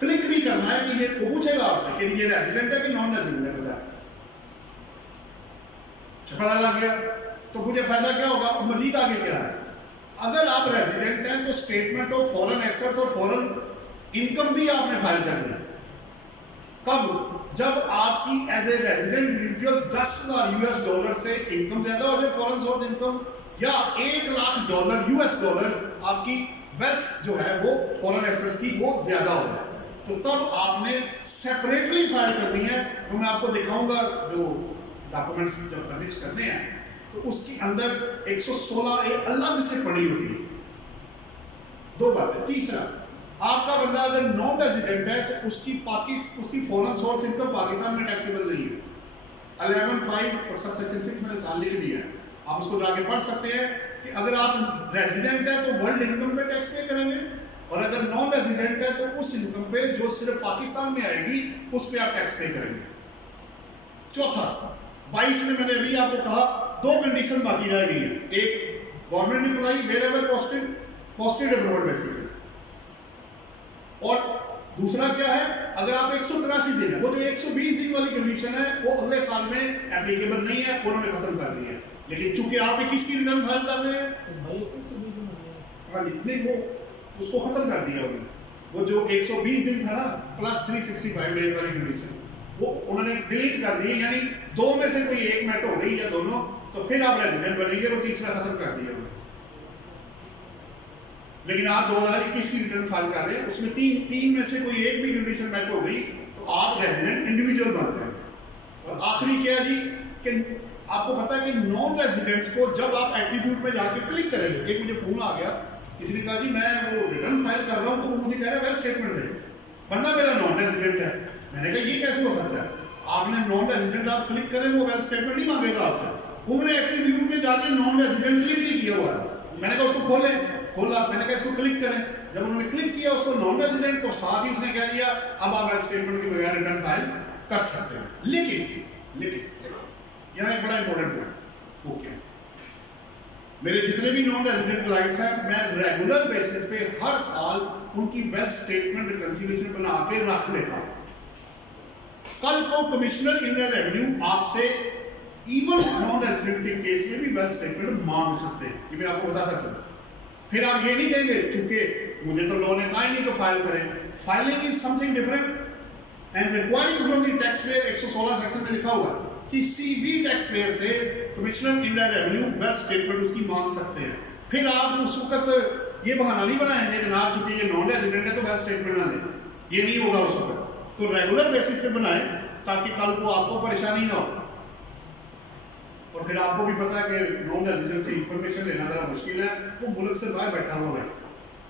क्लिक भी करना है कि ये पूछेगा आपसे कि ये रेजिडेंट है कि नॉन रेजिडेंट है। पता लग गया तो मुझे फायदा क्या होगा? और मजीद आगे क्या है, अगर आप रेजिडेंट हैं तो स्टेटमेंट ऑफ फॉरेन एसेट्स और फॉरेन इनकम भी आपने फाइल करनी है। कब? जब आपकी एज ए रेजिडेंट इंडिविजुअल $10,000 से इनकम ज्यादा हो जाए, फॉरेन सोर्स इनकम, या $1,00,000 US आपकी वेल्थ जो है वो फॉरेन एसेट्स की वो ज्यादा हो जाए, तो तब आपने सेपरेटली फाइल करनी है। तो मैं आपको दिखाऊंगा जो डॉक्यूमेंट्स जब फर्निश करने हैं तो उसके अंदर 116 अलग से पड़ी होती है। दो बातें। तीसरा, आपका बंदा अगर नॉन रेजिडेंट है तो उसकी फॉरेन सोर्स इनकम पाकिस्तान में टैक्सेबल नहीं है। 11(5) और सबसेक्शन 6 मैंने साल लिख दिया है, आप उसको जाके पढ़ सकते हैं कि अगर आप रेजिडेंट है तो वर्ल्ड इनकम पे टैक्स पे करेंगे, और अगर नॉन रेजिडेंट है तो उस इनकम पे जो सिर्फ पाकिस्तान में आएगी उस पर आप टैक्स पे करेंगे। चौथा, 22 में मैंने अभी आपको कहा 2 कंडीशन बाकी रह गई है। एक, government employee wherever posted abroad basically, और दूसरा क्या है, अगर आप 183 दिन है, वो जो 120 दिन वाली कंडीशन है वो अगले साल में एप्लीकेबल नहीं है, उन्होंने खत्म कर दी है। लेकिन चूंकि आप 21 की रिटर्न फाइल कर रहे हैं, हाँ जी, नहीं वो उसको खत्म कर दिया उन्होंने, वो जो 120 दिन था ना प्लस 365 डेज वाली कंडीशन, वो उन्होंने डिलीट कर दी। यानी 2 में से कोई एक मैट हो गई या दोनों, तो फिर आप रेजिडेंट बनेंगे, वो तीसरा खत्म कर दिया उन्होंने। लेकिन आप 2021 की रिटर्न फाइल कर रहे हैं, उसमें तीन में से कोई एक भी कंडीशन मैट हो गई तो आप रेजिडेंट इंडिविजुअल बनते हैं। और आखिरी क्या जी, कि आपको पता है कि नॉन रेजिडेंट्स को जब आप एट्रीब्यूट में जाके क्लिक करेंगे, एक मुझे फोन आ गया, किसी ने कहा जी मैं वो रिटर्न फाइल कर रहा हूँ, तो वो मुझे कह रहा है वेल्थ स्टेटमेंट दे, वरना मेरा नॉन रेजिडेंट है। मैंने कहा ये कैसे हो सकता है? आपने नॉन रेजिडेंट आप क्लिक करें, वो वेल्थ स्टेटमेंट नहीं मांगेगा आपसे, उन्होंने एट्रीब्यूट में जाके नॉन रेजिडेंट क्लिक नहीं किया हुआ है। मैंने कहा उसको खोला, मैंने कहा इसको क्लिक करें, जब उन्होंने क्लिक किया उसको नॉन रेजिडेंट, तो साथ ही उसने कह दिया अब आप वेल्थ स्टेटमेंट के बगैर रिटर्न फाइल कर सकते हैं। लेकिन यहाँ एक बड़ा इंपॉर्टेंट पॉइंट, वो क्या है, मेरे जितने भी नॉन रेजिडेंट क्लाइंट्स हैं, मैं रेगुलर बेसिस पे हर साल उनकी वेल्थ स्टेटमेंट रिकंसिलिएशन बना के रख लेता हूं। कल को कमिश्नर इनर रेवेन्यू आपसे इवन नॉन रेजिडेंट के केस में भी वेल्थ स्टेटमेंट मांग सकते हैं, ये मैं आपको बताता चला। फिर आप ये नहीं कहेंगे चूंकि मुझे तो लोन है कहा नहीं तो फाइल करें। Filing is something different and requiring from the tax payer 116 section में लिखा हुआ है किसी भी टैक्स पेयर से commissioner indirect revenue wealth statement उसकी मांग सकते हैं। फिर आप उस वक्त ये बहाना नहीं बनाएंगे जनाब चूंकि ये नॉन रेजिडेंट है तो वेल्थ स्टेटमेंट ना दें, ये नहीं होगा उस वक्त। तो रेगुलर बेसिस पे बनाएं ताकि कल को आपको परेशानी ना हो। और फिर आपको भी पता है कि नॉन रेजिडेंट से इंफॉर्मेशन लेना जरा मुश्किल है, वो मुल्क से बाहर बैठा हुआ है,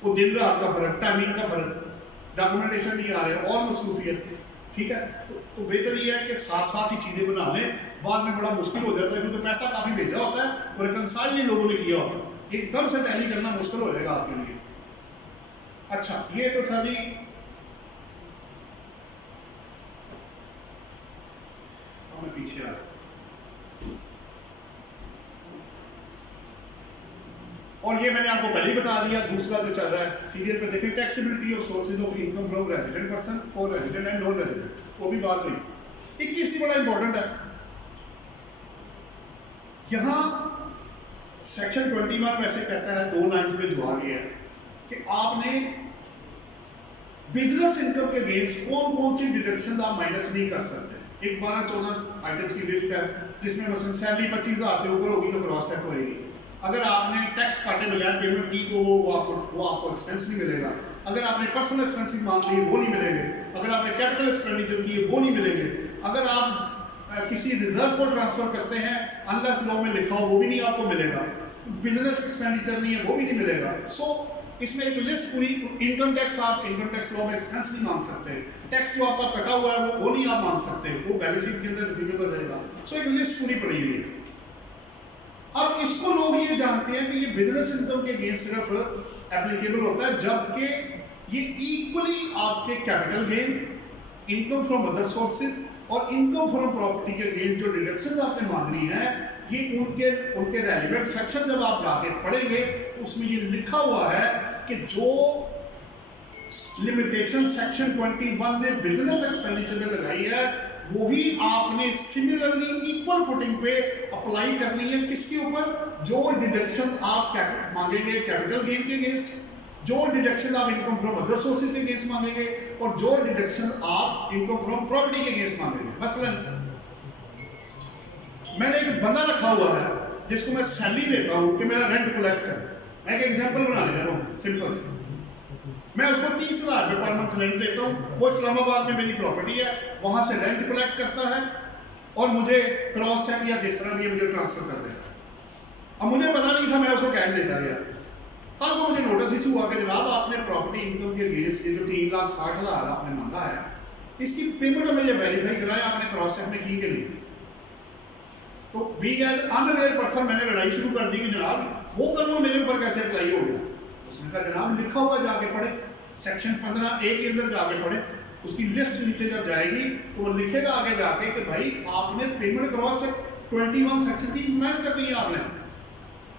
वो दिन रात का फर्क, टाइमिंग का फर्क, डॉक्यूमेंटेशन नहीं आ रहे और मसरूफियत, ठीक है। तो बेहतर ये है कि साथ साथ ही चीज़ें बना लें, बाद में बड़ा मुश्किल हो जाता है क्योंकि पैसा काफ़ी भेजा होता है और रिकंसाइल नहीं लोगों ने किया होता है, एकदम से टैली करना मुश्किल हो जाएगा आपके लिए। अच्छा, ये तो था जी पीछे आ और ये मैंने आपको पहले ही बता दिया। दूसरा जो चल रहा है सीरियल पे देखिए taxability of sources of income from resident person for resident and non resident, वो भी बात हुई। 21 बड़ा इंपॉर्टेंट है, यहाँ सेक्शन 21 वैसे कहता है 2 लाइन्स में जवाब ये है कि आपने बिजनेस इनकम के अगेंस्ट कौन कौन सी डिडक्शन आप माइनस नहीं कर सकते। एक 12-14 आइटम्स की लिस्ट है जिसमें मसलन सैलरी 25,000 से ऊपर होगी तो क्रॉस चेक होएगी। अगर आपने टैक्स काटे बगैर पेमेंट की तो वो आपको एक्सपेंस नहीं मिलेगा। अगर आपने पर्सनल एक्सपेंसिव मांग लिए वो नहीं मिलेंगे। अगर आपने कैपिटल एक्सपेंडिचर किए वो नहीं मिलेंगे। अगर आप किसी रिजर्व को ट्रांसफर करते हैं अनलेस लॉ में लिखा हो वो भी नहीं आपको मिलेगा। बिजनेस एक्सपेंडिचर नहीं है वो भी नहीं मिलेगा। सो इसमें एक लिस्ट पूरी, इनकम टैक्स आप इनकम टैक्स लॉ में एक्सपेंस नहीं मांग सकते, टैक्स जो आपका कटा हुआ है वो नहीं आप मांग सकते, वो बैलेंस शीट के अंदर रिसीवेबल रहेगा। सो एक लिस्ट पूरी पड़ी हुई है। अब इसको लोग ये जानते हैं कि ये बिजनेस इनकम के अगेंस्ट सिर्फ एप्लीकेबल होता है जबकि ये इक्वली आपके capital gain, income from other sources और इनकम फ्रॉम प्रॉपर्टी के अगेंस्ट जो डिडक्शन आपने मांगनी है ये उनके रेलिवेंट सेक्शन जब आप जाके पढ़ेंगे उसमें ये लिखा हुआ है कि जो लिमिटेशन सेक्शन 21 ने बिजनेस एक्सपेंडिचर में लगाई है वही आपने सिमिलरली इक्वल फुटिंग पे अप्लाई करनी है। किसके ऊपर? जो डिडक्शन आप मांगेंगे कैपिटल गेन के अगेंस्ट, जो डिडक्शन आप इनकम फ्रॉम अदर सोर्सेज के अगेंस्ट मांगेंगे और जो डिडक्शन आप इनकम फ्रॉम प्रॉपर्टी के अगेंस्ट मांगेंगे। मसलन मैंने एक बंदा रखा हुआ है जिसको मैं सैलरी देता हूं कि मेरा रेंट कलेक्ट कर, मैं एक एग्जांपल बना ले रहा हूं सिंपल से, मैं उसको 30,000 रुपये पर मंथ रेंट देता हूं, वो इस्लामाबाद में मेरी प्रॉपर्टी है, वहां से रेंट कलेक्ट करता है और मुझे क्रॉस चेक या जिस तरह भी मुझे ट्रांसफर कर देता है। अब मुझे पता नहीं था, मैं उसको कैश देता गया, कल को मुझे नोटिस इशू हुआ कि जनाब आपने प्रॉपर्टी इनकम के अगेंस्ट ये जो 3,60,000 आपने मांगा है इसकी पेमेंट हमें ये वेरीफाई कराया आपने क्रॉस चेक में की कि नहीं। तो बीइंग एज अनअवेयर पर्सन मैंने लड़ाई शुरू कर दी कि जनाब वो कानून मेरे ऊपर कैसे अप्लाई हो गया। उसने कहा जनाब लिखा हुआ जाके पढ़े, सेक्शन 15A के अंदर जाके पढ़े, उसकी लिस्ट नीचे जब जाएगी तो वो लिखेगा आगे जाके कि भाई आपने पेमेंट क्रॉस चेक 21 सेक्शन की कंप्लायंस करनी है आपने।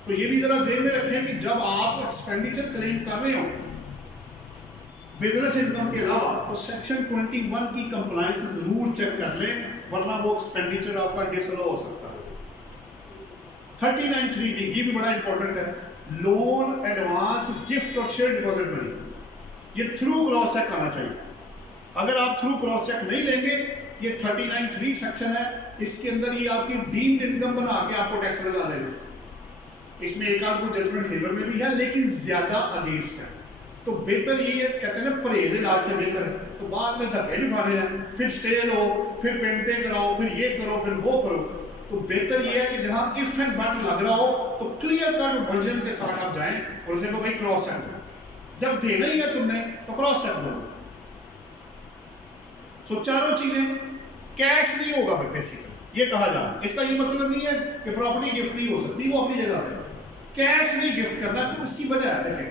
तो ये भी जरा ध्यान में रखें कि जब आप एक्सपेंडिचर क्लेम कर रहे हो बिजनेस इनकम के अलावा तो सेक्शन 21 की कंप्लायंस जरूर चेक कर लें, वरना वो एक्सपेंडिचर आपका डिसअलाउ हो सकता है। 39(3) ये भी बड़ा इंपॉर्टेंट है, लोन एडवांस गिफ्ट और शेयर डिपॉजिट मनी, ये थ्रू क्रॉस चेक आना चाहिए। अगर आप थ्रू क्रॉस चेक नहीं लेंगे, ये 39(3) सेक्शन है, इसके अंदर ये आपकी डीम्ड इनकम बना के आपको टैक्स लगा देगा। इसमें एक आध को जजमेंट फेवर में भी है लेकिन ज्यादा अगेंस्ट है। तो बेहतर ये है, कहते हैं ना परहेज इलाज से बेहतर है। तो बाद में धक्के नहीं मारे हैं, फिर स्टे लो, फिर पेमेंटें कराओ, फिर ये करो, फिर वो करो। तो बेहतर ये है कि जहां इफ एंड बट लग रहा हो तो क्लियर कट वर्जन के साथ आप जाएं और उसे को भाई क्रॉस चेक दो, जब देना ही है तुमने तो क्रॉस चेक दो। तो चारों चीजें कैश नहीं होगा बेसिकली ये कहा जा रहा है। इसका ये मतलब नहीं है कि प्रॉपर्टी गिफ्ट नहीं हो सकती, वो अपनी जगह पे कैश नहीं गिफ्ट करना। तो उसकी वजह है देखें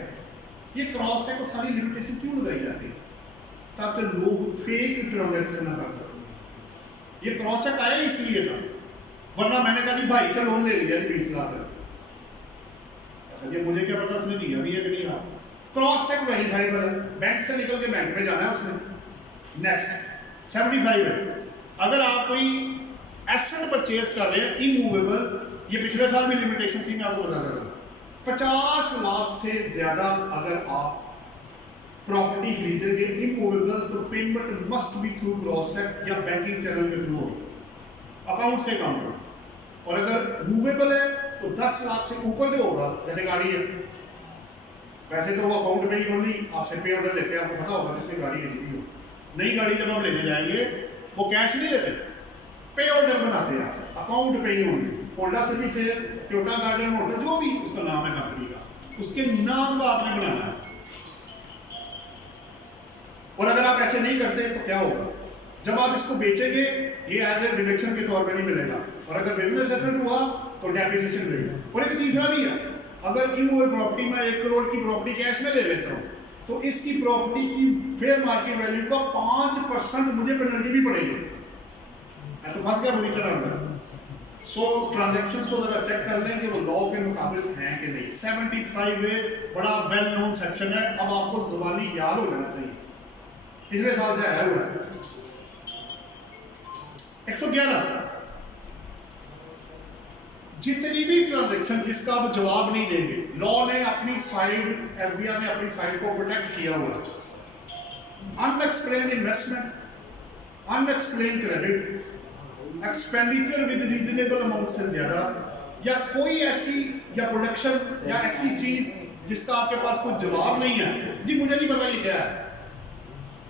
ये क्रॉस चेक को सारी लिमिटेशन क्यों लगाई जाती है, ताकि लोग फेक ट्रांजैक्शन ना कर सकें। ये क्रॉस चेक आया इसलिए था, वरना मैंने कहा जी भाई से लोन ले लिया जी 20 लाख, ये मुझे क्या पता उसने दिया भी है कि नहीं। हाँ क्रॉस चेक वेरीफाइबल है, बैंक से निकल के बैंक में जाना है उसने। नेक्स्ट 75 है, अगर आप कोई एसेट परचेज कर रहे हैं इमूवेबल, ये पिछले साल भी लिमिटेशन थी, मैं आपको बता रहा हूँ 50 लाख से ज्यादा अगर आप प्रॉपर्टी खरीदेंगे इमूवेबल तो payment must be through cross cheque या बैंकिंग चैनल के थ्रू होगी, अकाउंट से काम करो। और अगर मूवेबल है तो 10 लाख से ऊपर जो होगा, जैसे गाड़ी है, वैसे तो वो अकाउंट में ही ओनली आपसे पे ऑर्डर लेते हैं, आपको पता होगा जिससे गाड़ी खरीदी हो। नई गाड़ी जब आप लेने जाएंगे वो कैश नहीं लेते, पे ऑर्डर बनाते हैं, अकाउंट पे ही होंगे। होंडा सिटी से टोयोटा गार्डन होटल जो भी उसका नाम है कंपनी का, उसके नाम का आपने बनाना है। और अगर आप ऐसे नहीं करते तो क्या होगा, जब आप इसको बेचेंगे ये एज ए डिडक्शन के तौर पे नहीं मिलेगा, और अगर बिजनेस एसेट हुआ तो डेप्रिसिएशन मिलेगा। और एक तीसरा भी है, अगर इमूवेबल प्रॉपर्टी में 1 करोड़ की प्रॉपर्टी कैश में ले लेता हूँ तो इसकी प्रॉपर्टी की फेयर मार्केट वैल्यू का 5% मुझे पेनल्टी भी पड़ेगी। मैं तो फंस गया बुरी तरह अंदर। सो ट्रांजैक्शंस को जरा चेक कर लें कि वो लॉ के मुताबिक हैं कि नहीं। 75A बड़ा वेल नोन सेक्शन है, अब आपको जुबानी याद हो जाना चाहिए, पिछले साल से आया हुआ है। 111 जितनी भी ट्रांजैक्शन जिसका आप जवाब नहीं देंगे, लॉ ने अपनी साइड, एफबीआई ने अपनी साइड को प्रोटेक्ट किया हुआ है। Unexplained investment, unexplained credit, expenditure with reasonable amount से ज्यादा, या कोई ऐसी या प्रोडक्शन या ऐसी चीज जिसका आपके पास कोई जवाब नहीं है, जी मुझे नहीं पता ये क्या है,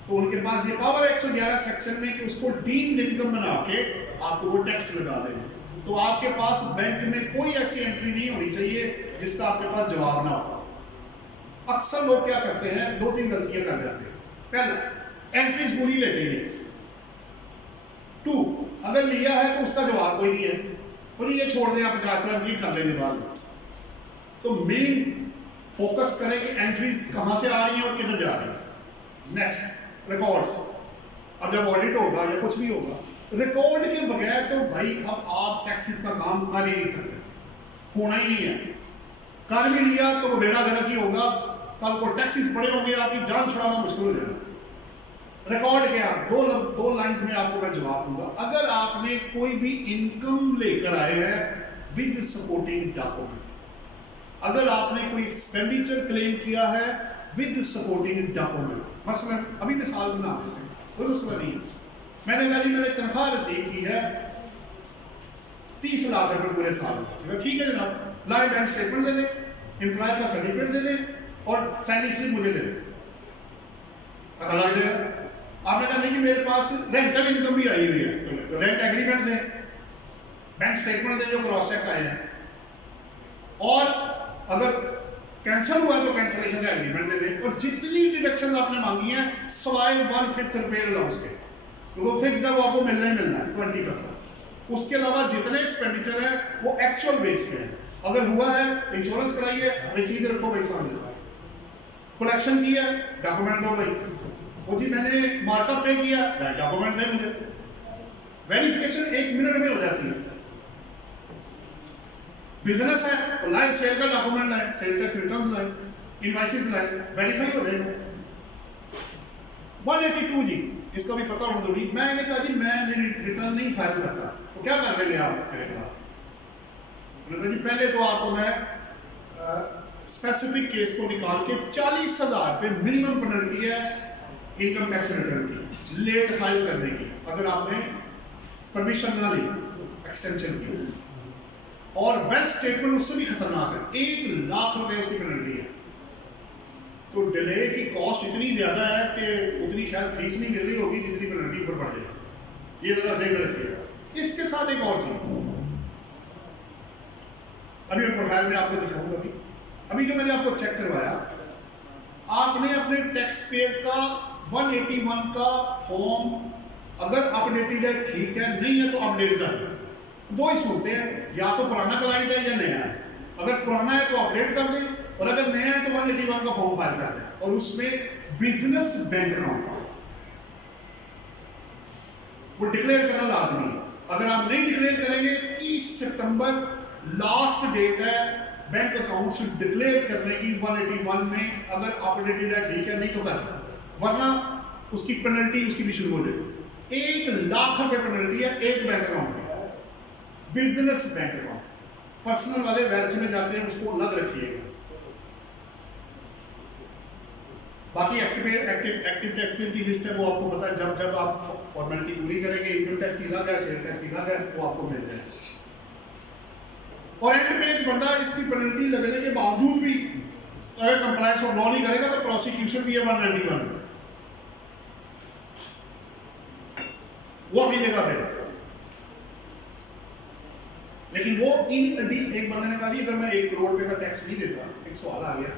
तो उनके पास ये पावर 111 सेक्शन में कि उसको डीम्ड इनकम बना के आपको वो टैक्स लगा देंगे। तो आपके पास बैंक में कोई ऐसी एंट्री नहीं होनी चाहिए जिसका आपके पास जवाब ना हो। अक्सर लोग क्या करते हैं, 2-3 गलतियां कर जाते हैं। पहला, एंट्रीज पूरी लेते हैं। 2, अगर लिया है तो उसका जवाब कोई नहीं है, बोलिए ये छोड़ दें, आप 50 लाख की कर लेंगे बाद में। तो मेन फोकस करें कि एंट्रीज कहां से आ रही हैं और किधर जा रही है। Next, records. अब जब ऑडिट होगा या कुछ भी होगा, रिकॉर्ड के बगैर तो भाई अब आप टैक्सेस का काम कर ही नहीं सकते, होना ही नहीं है। कर भी लिया तो वो बेड़ा गर्क ही होगा, कल को टैक्सेस पड़े होंगे, आपकी जान छुड़ाना मुश्किल हो जाएगा। रिकॉर्ड क्या, दो लाइंस में आपको मैं जवाब दूंगा। अगर आपने कोई भी इनकम लेकर आए हैं विद सपोर्टिंग डॉक्यूमेंट, अगर आपने कोई एक्सपेंडिचर क्लेम किया है विद सपोर्टिंग डॉक्यूमेंट, मसलन अभी मिसाल बना देते हैं, कोई मसला नहीं है, मैंने कहा जी मैंने तनख्वाह रिसीव की है 30 लाख रुपए पूरे साल में, ठीक है जनाब, लाए बैंक स्टेटमेंट दे दें, एम्प्लॉय का सर्टिफिकेट दे दें और सैलरी स्लिप मुझे दे दें, पता लग जाएगा। आपने कहा नहीं कि मेरे पास रेंटल इनकम भी आई हुई है, तो रेंट एग्रीमेंट दें, बैंक स्टेटमेंट दें जो क्रॉस चेक आए हैं, और अगर कैंसिल हुआ तो कैंसिलेशन का एग्रीमेंट दे दें, और जितनी डिडक्शन आपने मांगी है सवाए 1/5 रुपये अलाउंस के, तो वो फिक्स है, वो आपको मिलना ही मिलना है 20%। उसके अलावा जितने एक्सपेंडिचर है वो एक्चुअल बेस पे है। अगर हुआ है इंश्योरेंस कराइए, रसीद रखो भाई सामने, कलेक्शन किया डॉक्यूमेंट दो भाई, वो जी मैंने मार्कअप पे किया डॉक्यूमेंट दे मुझे। वेरिफिकेशन 1 मिनट में हो जाती है। बिजनेस है तो लाए सेल का डॉक्यूमेंट लाए, सेल टैक्स रिटर्न लाए, इनवॉइसेस लाए, वेरीफाई हो जाएगा। 182 जी, इसका भी पता होना जरूरी। मैंने कहा जी मैं रिटर्न नहीं फाइल करता, तो क्या कर लेंगे आप? जी पहले तो आपको मैं स्पेसिफिक केस को निकाल के 40,000 रुपये मिनिमम पेनल्टी है इनकम टैक्स रिटर्न की, लेट फाइल करने की, अगर आपने परमिशन ना ली एक्सटेंशन की। और बैंक स्टेटमेंट उससे भी खतरनाक है, 1 लाख रुपए उसकी पेनल्टी है। तो डिले की कॉस्ट इतनी ज्यादा है कि उतनी शायद फीस नहीं मिल रही होगी जितनी पेनल्टी ऊपर पड़ जाएगी, ये जरा ध्यान में रखिएगा। इसके साथ एक और चीज अभी मैं प्रोफाइल में आपको दिखाऊंगा। अभी जो मैंने आपको चेक करवाया, आपने अपने टैक्स पेड का 181 का फॉर्म अगर अपडेटेड है ठीक है, नहीं है तो अपडेट कर। 2 ही सूरतें हैं, या तो पुराना क्लाइंट है या नया है। अगर पुराना है तो अपडेट कर दें, और अगर नया है तो 181 का फॉर्म फाइल कर दें, और उसमें बिजनेस बैंक अकाउंट वो डिक्लेयर करना लाजमी है। अगर आप नहीं डिक्लेयर करेंगे, 30 सितंबर लास्ट डेट है बैंक अकाउंट से डिक्लेयर करने की 181 में। अगर अपडेटेड है ठीक है, नहीं तो कर, वरना उसकी पेनल्टी उसकी भी शुरू हो जाएगी। 1 लाख रुपए पेनल्टी है एक बैंक अकाउंट में। बिजनेस बैंक अकाउंट, पर्सनल वाले बैंक में जाते हैं उसको अलग रखिएगा। बाकी एक्टिव टैक्स पेयर की लिस्ट है, वो आपको पता है, जब जब आप फॉर्मेलिटी पूरी करेंगे, इनकम टैक्स की अलग है, सेल टैक्स की अलग है, वो आपको मिल जाए। और एंड में एक बंदा इसकी पेनल्टी लगने के बावजूद भी अगर कंप्लायंस ऑफ लॉ नहीं करेगा तो प्रोसिक्यूशन भी है 191, वो अपनी जगह पे। लेकिन वो एक बंदे ने कहा अगर मैं 1 करोड़ रुपए का टैक्स नहीं देता, एक सवाल आ गया,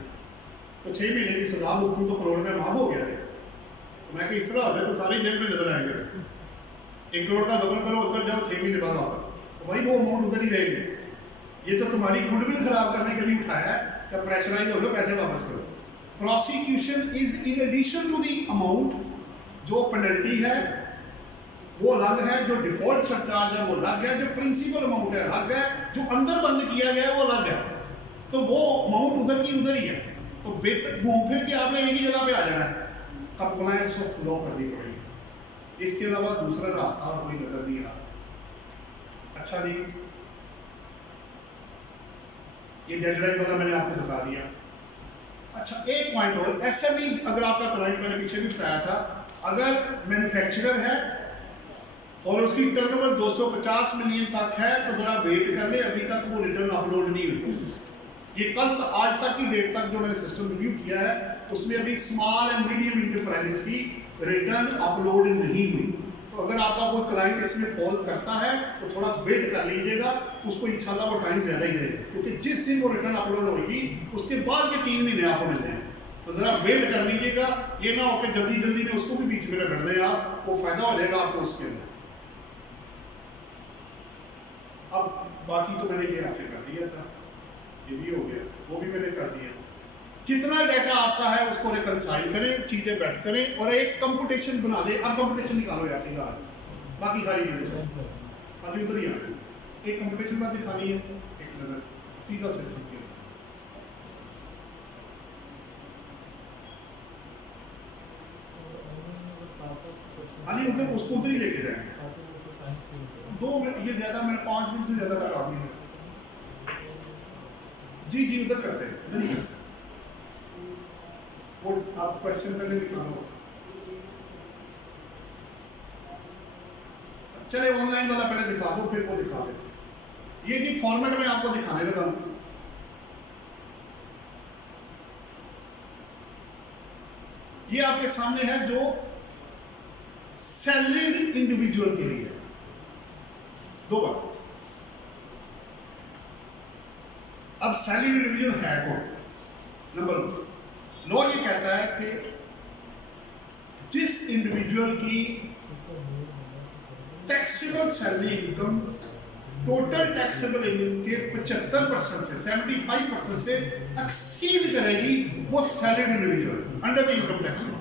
तो 6 महीने की सजा भुगतूं तो करोड़ में माफ हो गया है। तो मैं इस तरह होता तो सारे जेल में नजर आएंगे। 1 करोड़ का गबन करो, अंदर जाओ, 6 महीने बाद वापस, तो भाई वो अमाउंट उधर ही रहेगी। ये तो तुम्हारी गुडविल खराब करने के लिए उठाया है, क्या प्रेशराइज हो गए, पैसे वापस करो। Prosecution is in addition to the amount, जो पेनल्टी है वो अलग है, जो डिफॉल्ट सरचार्ज है वो अलग है, जो प्रिंसिपल अमाउंट है अलग है, जो अंदर बंद किया गया है वो अलग है। तो वो अमाउंट उधर की उधर ही है। तो बेहतर घूम फिर के आपने एक ही जगह पे आ जाना है, कंप्लायंस ऑफ लॉ करनी पड़ेगी। इसके अलावा दूसरा रास्ता कोई नजर नहीं आ रहा। अच्छा जी, ये डेडलाइन वाला मैंने आपको बता दिया। अच्छा, एक पॉइंट और, एसएमई अगर आपका क्लाइंट, मैंने पीछे भी बताया था, अगर मैन्युफैक्चरर है और उसकी टर्नओवर 250 मिलियन तक है तो जरा वेट कर ले, अभी तक वो रिटर्न अपलोड नहीं हुई। ये कल आज तक की डेट तक जो मैंने सिस्टम रिव्यू किया है उसमें अभी स्मॉल एंड मीडियम इंटरप्राइजेस की रिटर्न अपलोड नहीं हुई। तो अगर आपका कोई क्लाइंट इसमें फॉल करता है तो थोड़ा वेट कर लीजिएगा, उसको इंशाल्लाह वो टाइम ज्यादा ही रहेगा, क्योंकि जिस दिन वो रिटर्न अपलोड होगी उसके बाद के 3 महीने आपको मिल जाएंगे। तो जरा वेट कर लीजिएगा, ये ना हो कि जल्दी जल्दी में उसको भी बीच में रगड़ दें आप, वो फायदा हो जाएगा आपको उसके अंदर। अब बाकी तो मैंने ये आपसे कर दिया था, ये भी हो गया, वो भी मैंने कर दिया। जितना डाटा आपका है उसको रिकंसाइल करें, चीजें बैठ करें और एक कंप्यूटेशन बना दे। अब कंप्यूटेशन निकालो यार सीधा, बाकी सारी चीजें अभी उधर ही आना, एक कंप्यूटेशन बात दिखानी है, एक नजर सीधा सिस्टम के। अली उधर उसको उधर ही लेके जाएंगे 2 मिनट, ये ज्यादा, मैंने 5 मिनट से ज्यादा का काम नहीं है। जी जी उधर करते हैं, उधर ही करते हैं। वो आप क्वेश्चन पहले लिखा लो। चले ऑनलाइन वाला पहले दिखा दो, फिर वो दिखा दे। ये जी फॉर्मेट में आपको दिखाने लगा, ये आपके सामने है जो सैलरीड इंडिविजुअल के लिए 2 बार। अब सैलरीड इंडिविजुअल है कौन? नंबर 1, लॉ ये कहता है कि जिस इंडिविजुअल की taxable salary income total taxable income के 75% से 75% से एक्सीड करेगी, वो salaried individual under the income tax law.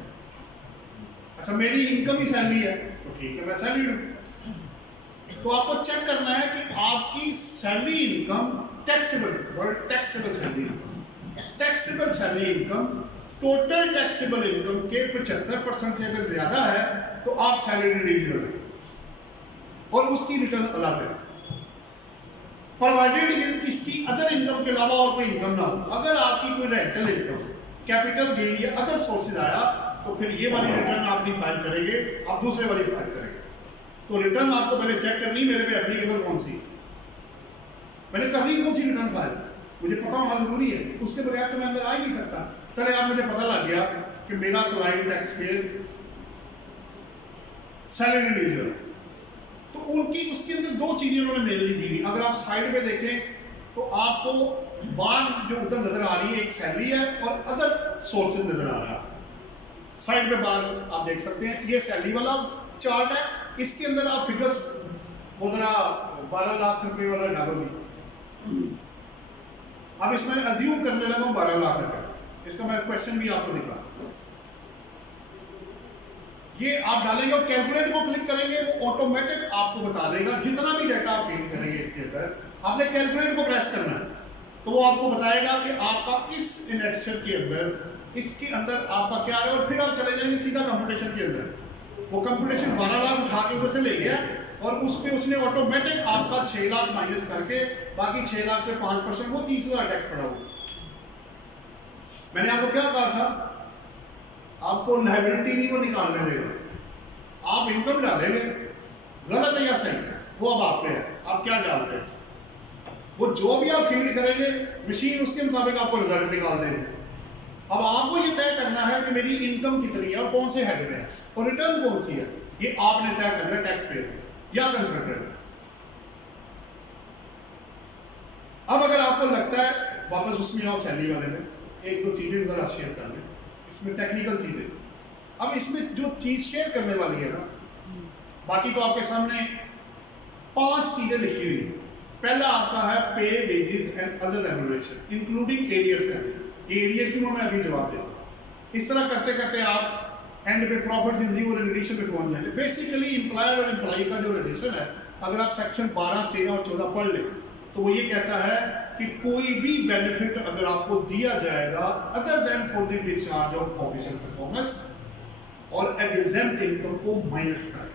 अच्छा, मेरी इनकम ही सैलरी है तो ठीक है, मैं सैलरी हूं। तो आपको चेक करना है कि आपकी salary income taxable salary income total taxable income के 75% से अगर ज्यादा है तो आप सैलरी इंडिविजुअल हैं और उसकी रिटर्न अलग है, प्रोवाइडेड इसकी अदर इनकम के अलावा और कोई इनकम ना हो। अगर आपकी कोई रेंटल इनकम, कैपिटल गेन या अदर सोर्सेज आया तो फिर ये वाली रिटर्न आप नहीं फाइल करेंगे, आप दूसरे वाली फाइल करेंगे। तो रिटर्न आपको पहले चेक करनी, मेरे पे एप्लीकेबल कौन सी, मैंने करनी कौन सी रिटर्न फाइल, मुझे पता होना जरूरी है, उसके बगैर तो मैं अंदर आ ही नहीं सकता। चले आप मुझे पता लग गया कि मेरा client tax payer salary individual, तो उनकी उसके अंदर 2 चीजें उन्होंने मेनली दी हुई। अगर आप साइड पे देखें तो आपको बार जो उधर नजर आ रही है, एक सैलरी है और अदर सोर्सेज नजर आ रहा है। साइड पे बार आप देख सकते हैं, ये सैलरी वाला चार्ट है, इसके अंदर आप फिगर्स वो जरा 12 लाख रुपए वाला डालो दी। अब इसमें अज्यूम करने लगा हूं 12 लाख रुपए, इसका मैं क्वेश्चन भी आपको दिखा, ये आप डालेंगे और कैलकुलेट को क्लिक करेंगे, वो ऑटोमेटिक आपको बता देगा जितना भी डाटा आप फीड करेंगे इसके अंदर, आपने कैलकुलेट को प्रेस करना है तो वो आपको बताएगा कि आपका इस इनेक्शन के अंदर, इसके अंदर आपका क्या है, और फिर आप चले जाएंगे सीधा कंप्यूटेशन के अंदर। वो कंप्यूटेशन 12 लाख उठा के उधर से ले गया और उस पे उसने ऑटोमेटिक आपका 6 लाख माइनस करके बाकी 6 लाख पे 5% वो 30,000 टैक्स पड़ा हुआ। मैंने आपको क्या कहा था, आपको लायबिलिटी नहीं वो निकालने देगा, आप इनकम डालेंगे, गलत है या सही वो अब आप पे है, आप क्या डालते हैं। वो जो भी आप फीड करेंगे मशीन उसके मुताबिक आपको रिजल्ट निकाल देंगे। अब आपको ये तय करना है कि मेरी इनकम कितनी है और कौन से हेड में है और रिटर्न कौन सी है, ये आपने तय करना है टैक्स पेयर या कंसल्टेंट। अब अगर आपको लगता है, वापस उसमें आओ सैलरी वाले में, एक दो चीजें जरा शेयर कर लें, इसमें टेक्निकल चीजें। अब इसमें जो चीज शेयर करने वाली है ना, बाकी तो आपके सामने 5 चीजें लिखी हुई है। पहला आता है पे wages and other remuneration including arrear salary. Arrear क्यों मैं अभी जवाब देता हूँ। इस तरह करते करते आप एंड पे प्रॉफिट्स इन न्यू और रिलेशन पे पहुंच जाएंगे। बेसिकली एम्प्लॉयर और एम्प्लॉई का जो रिलेशन है, अगर आप सेक्शन 12, 13 और 14 पढ़ लें तो वो ये कहता है कि कोई भी बेनिफिट अगर आपको दिया जाएगा other than for the discharge of official performance और एग्जेम्प्ट इनकम को माइनस कर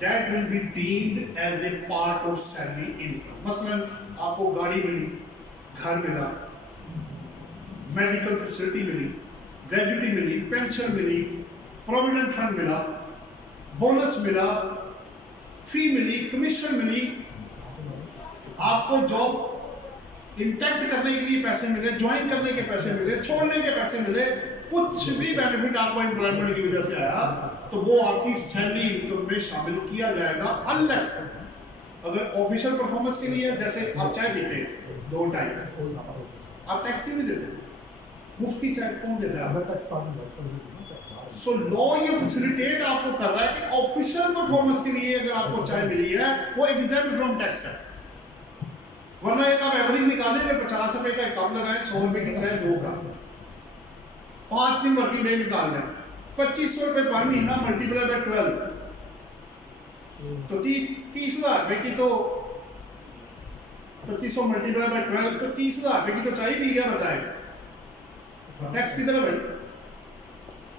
that will be deemed as a part of salary income। मसलन आपको गाड़ी मिली, घर मिला, मेडिकल फैसिलिटी मिली, ग्रेजुटी मिली, पेंशन मिली, प्रोविडेंट फंड मिला, बोनस मिला, फी मिली, कमीशन मिली, आपको जॉब इंटैक्ट करने के लिए पैसे मिले, ज्वाइन करने के पैसे मिले, छोड़ने के पैसे मिले, कुछ भी बेनिफिट आपको एम्प्लॉयमेंट की वजह से आया तो वो आपकी सैलरी इनकम में शामिल किया जाएगा। अनलेस अगर ऑफिशियल परफॉर्मेंस के लिए, जैसे आप चाय पीते हैं 2 टाइम, आप टैक्स क्यों नहीं देते, मुफ्त की चाय कौन देता है? सो लॉ ये फैसिलिटेट आपको कर रहा है कि ऑफिशियल परफॉर्मेंस के लिए अगर आपको चाय मिली है वो एग्जेम्प्ट फ्रॉम टैक्स है। वरना एक आप एवरेज निकालेंगे, 50 रुपए का एक कप लगाए, 100 रुपए की चाय 2 कप, 5 दिन वर्किंग डे निकाल लें, 2500 रुपए पर महीना मल्टीप्लाई बाय 12 तो 30,000 रुपए की, तो 2500 मल्टीप्लाई बाय 12 तो 30,000 रुपए की तो चाहिए भी गया। बताए टैक्स किधर है भाई?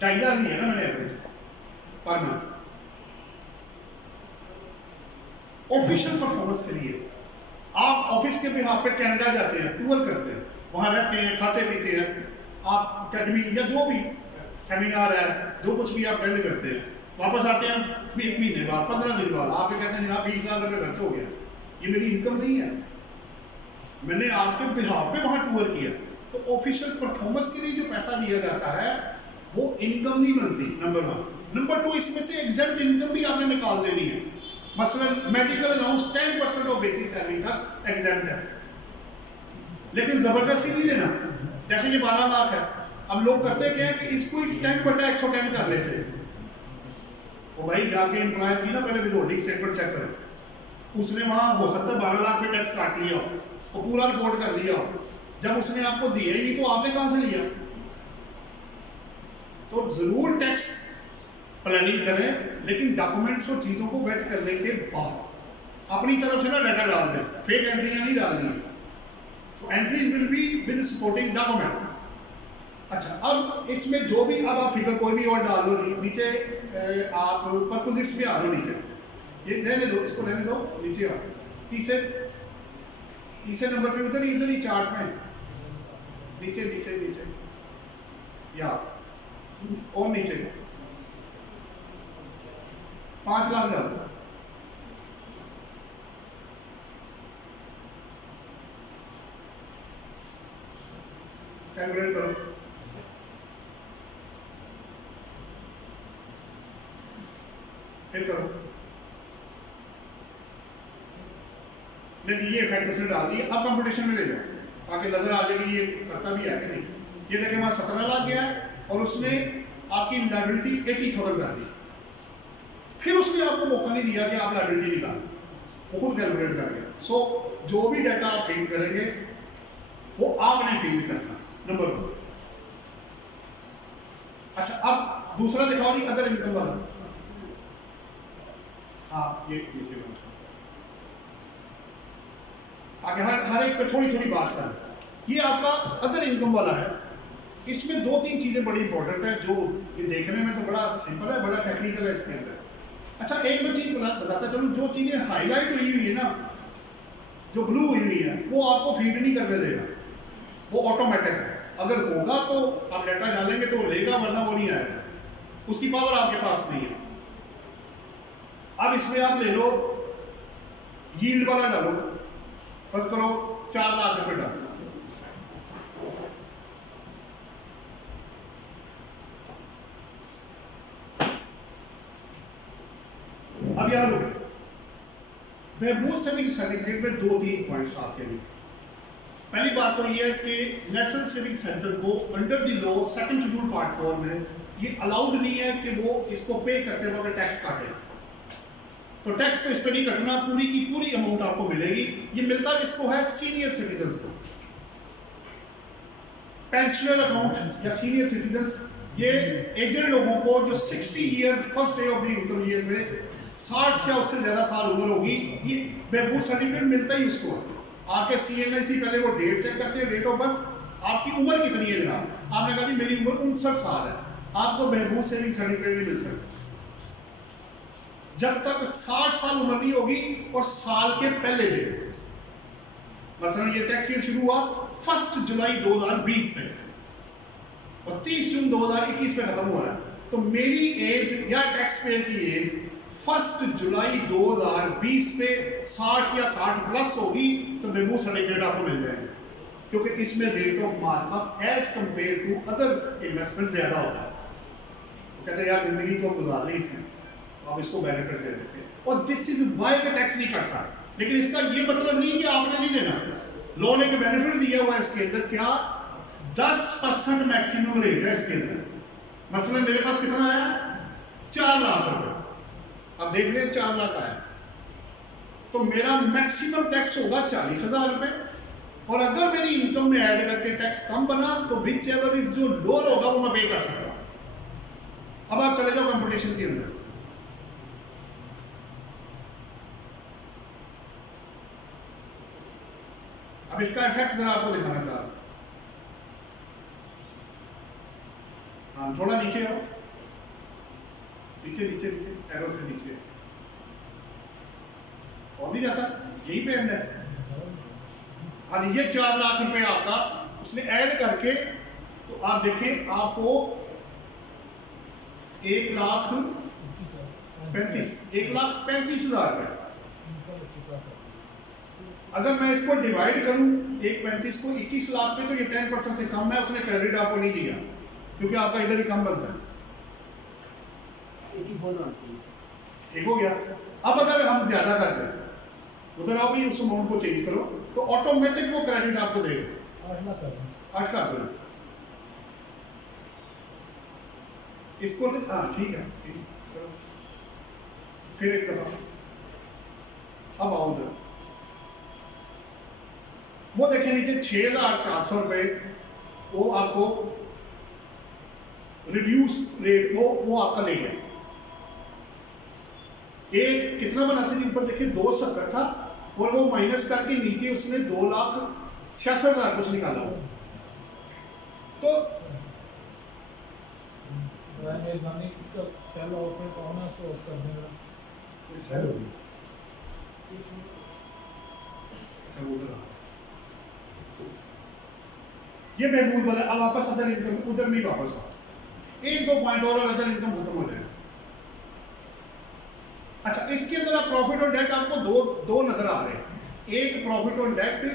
2,500 नहीं है ना मैंने average per month. Official performance के लिए आप ऑफिस के बिहाफ पे कनाडा जाते हैं, टूर करते हैं, वहां रहते हैं, खाते पीते हैं, आप अकेडमी या जो भी सेमिनार है, जो कुछ भी आप अटेंड करते हैं, वापस आते हैं 1 महीने बाद, 15 दिन बाद, आप कहते हैं जनाब 20,000 रुपये खर्च हो गया, ये मेरी इनकम नहीं है, मैंने आपके बिहाफ पे वहां टूर किया। तो ऑफिशियल परफॉर्मेंस के लिए जो पैसा दिया जाता है वो इनकम नहीं बनती, नंबर 1। नंबर 2, इसमें से एग्जेम्प्ट इनकम भी आपने निकाल देनी है। मसलन medical allowance 10% of basic salary का एग्जेम्प्ट है, लेकिन जबरदस्ती नहीं लेना। जैसे ये 12 लाख है, अब लोग करते क्या है कि इसको 10/110 कर लेते हैं। वो भाई जाके एम्प्लॉयर की ना पहले विथहोल्डिंग स्टेटमेंट चेक करें, उसने वहां हो सकता है 12 लाख पे टैक्स काट लिया हो, वो पूरा रिपोर्ट कर दिया हो, जब उसने आपको दिया ही नहीं तो आपने कहां से लिया। तो जरूर टैक्स प्लानिंग करें, लेकिन डॉक्यूमेंट्स और चीजों को वेट करने के बाद अपनी तरफ से ना डाटा डाल दें, फेक एंट्रियां नहीं डालनी। तो entries will be with supporting document. अच्छा, अब इसमें जो भी, अब आप फिगर कोई भी और डाल दो, नीचे आप परपोजिट्स भी आ दो नीचे, ये रहने दो, इसको रहने दो, नीचे आओ, तीसरे नंबर पे उधर ही चार्ट में नीचे नीचे नीचे या और नीचे 5 लाख डालो, कैलकुलेट करो, फिर करो, लेकिन ये इफेक्ट परसेंट डाल दिए। अब कंपटीशन में ले जाओ ताकि नजर आ जाए कि ये करता भी है कि नहीं। ये देखें वहां 17 लाख गया और उसने आपकी लायबिलिटी 80,000 कर दी, फिर उसने आपको मौका नहीं दिया कि आप लायबिलिटी निकाल, वो खुद कैलकुलेट कर गया। सो जो भी डाटा आप फीड करेंगे वो आपने फीड करना, नंबर 1। अच्छा, अब दूसरा दिखाओ जी, अदर इनकम वाला। हाँ, ये नीचे आगे हर एक पे थोड़ी थोड़ी बात करें। ये आपका अदर इनकम वाला है। इसमें 2-3 चीजें बड़ी इंपॉर्टेंट है, जो ये देखने में तो बड़ा सिंपल है, बड़ा टेक्निकल है इसके अंदर। अच्छा एक मैं चीज बताता चलूं, जो चीजें हाईलाइट हुई हुई है ना, जो ब्लू हुई हुई है, वो आपको फीड नहीं करने देगा, वो ऑटोमेटिक है। अगर होगा तो आप डेटा डालेंगे तो लेगा, वरना वो नहीं आएगा, उसकी पावर आपके पास नहीं है। अब इसमें आप ले लो यील्ड वाला डालो, बस करो 4 लाख रुपए डालो, अब यहां रुके। बहबूद सिविक सर्टिफिकेट में 2-3 पॉइंट्स आपके लिए। पहली बात तो ये है कि नेशनल सिविक सेंटर को under the law second schedule part 4 में ये अलाउड नहीं है कि वो इसको पे करते वक्त टैक्स काटे। तो टैक्स तो इस पर नहीं कटना, पूरी की पूरी अमाउंट आपको मिलेगी। ये मिलता किसको है? सीनियर सिटीजन्स को। पेंशनर अकाउंट या सीनियर सिटीजन्स, ये एजेड लोगों को जो 60 years first day of the income year में 60 या उससे ज्यादा साल उम्र होगी, ये बहबूद सर्टिफिकेट मिलता ही उसको। आपके CNSE पहले वो डेट चेक करते हैं, डेट ऑफ बर्थ, आपकी उम्र कितनी है जनाब। आपने कहा जी मेरी उम्र 59 साल है, आपको बहबूद सेविंग सर्टिफिकेट नहीं मिल सकता जब तक 60 साल उम्र नहीं होगी और साल के पहले दिन। मसलन ये टैक्स ईयर शुरू हुआ 1 जुलाई 2020 से और 30 जून 2021 में खत्म हो रहा है, तो मेरी एज या टैक्स पेयर की एज 1 जुलाई 2020 पे 60 या 60 प्लस होगी, तो बहबूद सर्टिफिकेट आपको मिल जाएगा, क्योंकि इसमें rate of markup as compare to other investment ज्यादा होता है। तो कहते हैं यार जिंदगी तो गुजार ली इसने, आप इसको बेनिफिट दे देते हैं, और दिस इज वाई का टैक्स नहीं कटता। लेकिन इसका ये मतलब नहीं कि आपने नहीं देना, लॉ ने बेनिफिट दिया हुआ है इसके अंदर। क्या 10% मैक्सिमम रेट है इसके अंदर। मसलन मेरे पास कितना आया? 4 लाख रुपए। अब देख रहे हैं 4 लाख आया, तो मेरा मैक्सिमम टैक्स होगा 40,000 रुपए, और अगर मेरी इनकम में ऐड करके टैक्स कम बना तो विच एवर इज जो लोअर होगा वो मैं पे कर सकता हूं। अब आप चले जाओ कंपटीशन के अंदर, अब इसका इफेक्ट जरा आपको दिखाना चाह रहा हूं। हाँ थोड़ा नीचे आओ, नीचे नीचे नीचे, एरो से नीचे, और नहीं जाता, यही पे एंड है। हाँ ये 4 लाख रुपए आपका उसने ऐड करके, तो आप देखें आपको 1,35,000 रुपए। अगर मैं इसको डिवाइड करूं 1,35 को 21 लाख पे, तो ये 10% से कम है, उसने क्रेडिट आपको नहीं दिया क्योंकि आपका इधर ही कम बनता है। ठीक हो गया। अब अगर हम ज्यादा कर दें, उधर आओ भी उस अमाउंट को चेंज करो, तो ऑटोमेटिक वो क्रेडिट आपको देगा। 8 कर दो इसको। हाँ ठीक है, फिर एक दफा अब आओ उधर, वो देखिए नीचे 6,400 रुपए, वो आपको रिड्यूस रेट वो आपका ले गया। एक कितना बनाते थे ऊपर देखिए 270 था, और वो माइनस करके नीचे उसने 2,66,000 कुछ निकाला हो। तो ये बहबूद वाला। अब वापस अदर इनकम उधर नहीं वापस आओ, 1-2 पॉइंट और अदर इनकम खत्म हो जाएगा। अच्छा इसके अंदर आप प्रॉफिट और डेट आपको दो नजर आ रहे हैं। एक प्रॉफिट और डेट,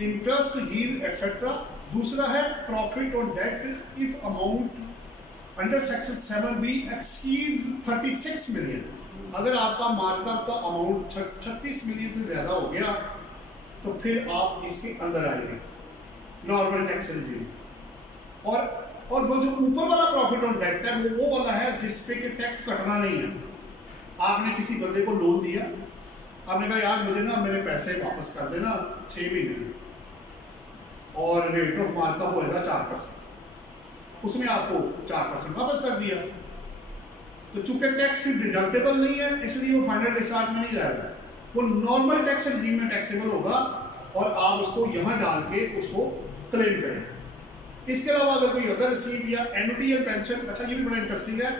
इंटरेस्ट, यील्ड एक्सेट्रा। दूसरा है प्रॉफिट और debt if amount under section 7B exceeds 36 million. अगर आपका मार्कअप का अमाउंट 36 मिलियन से ज्यादा हो गया तो फिर आप इसके अंदर आएंगे नॉर्मल टैक्स रेजिम। और वो जो ऊपर वाला प्रॉफिट और डेट है वो वाला है जिस पे कि टैक्स कटना नहीं है। आपने किसी बंदे को लोन दिया, आपने कहा यार मुझे ना मेरे पैसे वापस कर देना 6 महीने में, और रेट ऑफ मार्कअप होएगा 4%, उसने आपको 4% वापस कर दिया। तो चूंकि टैक्स डिडक्टेबल नहीं है इसलिए वो फाइनल डिस्चार्ज में नहीं जाएगा, वो नॉर्मल टैक्स रेजिम में टैक्सेबल होगा, और आप उसको यहां डाल के उसको क्लेम करें। इसके अलावा अगर कोई अदर रिसीव या एनुटी या पेंशन, अच्छा ये भी बड़ा इंटरेस्टिंग है,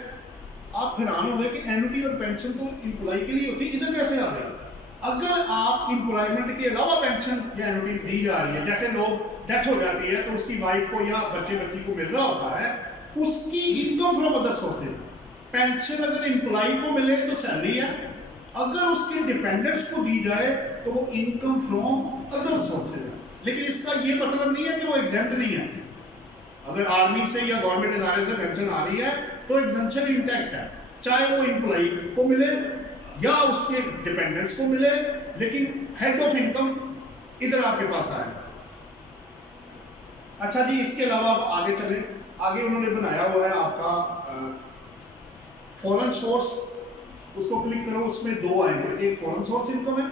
आप हैरान हो गए कि एन्युटी और पेंशन तो एम्प्लॉय के लिए होती है, इधर कैसे आ गया? अगर आप एम्प्लॉयमेंट के अलावा पेंशन या एन्युटी दी जा रही है, जैसे लोग डेथ हो जाती है तो उसकी वाइफ को या बच्ची को मिल रहा होता है, उसकी income from other sources. Pension अगर एम्प्लॉय को मिले तो सैलरी है, अगर उसके डिपेंडेंट्स को दी जाए तो वो इनकम फ्रॉम अदर सोर्सेज है। लेकिन इसका ये मतलब नहीं है कि वो एग्जेम्प्ट नहीं है। अगर आर्मी से या गवर्नमेंट इदारे से पेंशन आ रही है तो एग्जम्पशन इंटैक्ट है, चाहे वो एम्प्लॉय को मिले या उसके डिपेंडेंट्स को मिले, लेकिन हेड ऑफ इनकम इधर आपके पास आएगा। अच्छा जी, इसके अलावा आप आगे चले, आगे उन्होंने बनाया हुआ है आपका फॉरेन सोर्स, उसको क्लिक करो, उसमें दो आएंगे, एक फॉरेन सोर्स इनकम है,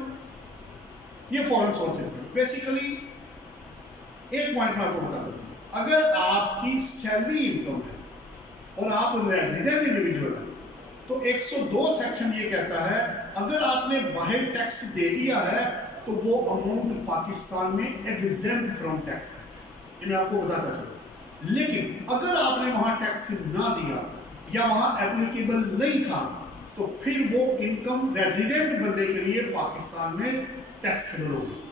ये फॉरेन सोर्स इनकम। बेसिकली एक पॉइंट मैं आपको बता दूं, अगर आपकी सैलरी इनकम है और आप रेजिडेंट इंडिविजुअल है तो 102 सेक्शन ये कहता है अगर आपने बाहर टैक्स दे दिया है तो वो अमाउंट पाकिस्तान में एग्जेम्प्ट फ्रॉम टैक्स है, ये मैं आपको बताता चलूं। लेकिन अगर आपने वहां टैक्स ना दिया या वहां एप्लीकेबल नहीं था तो फिर वो इनकम रेजिडेंट बंदे के लिए पाकिस्तान में टैक्सेबल होगी।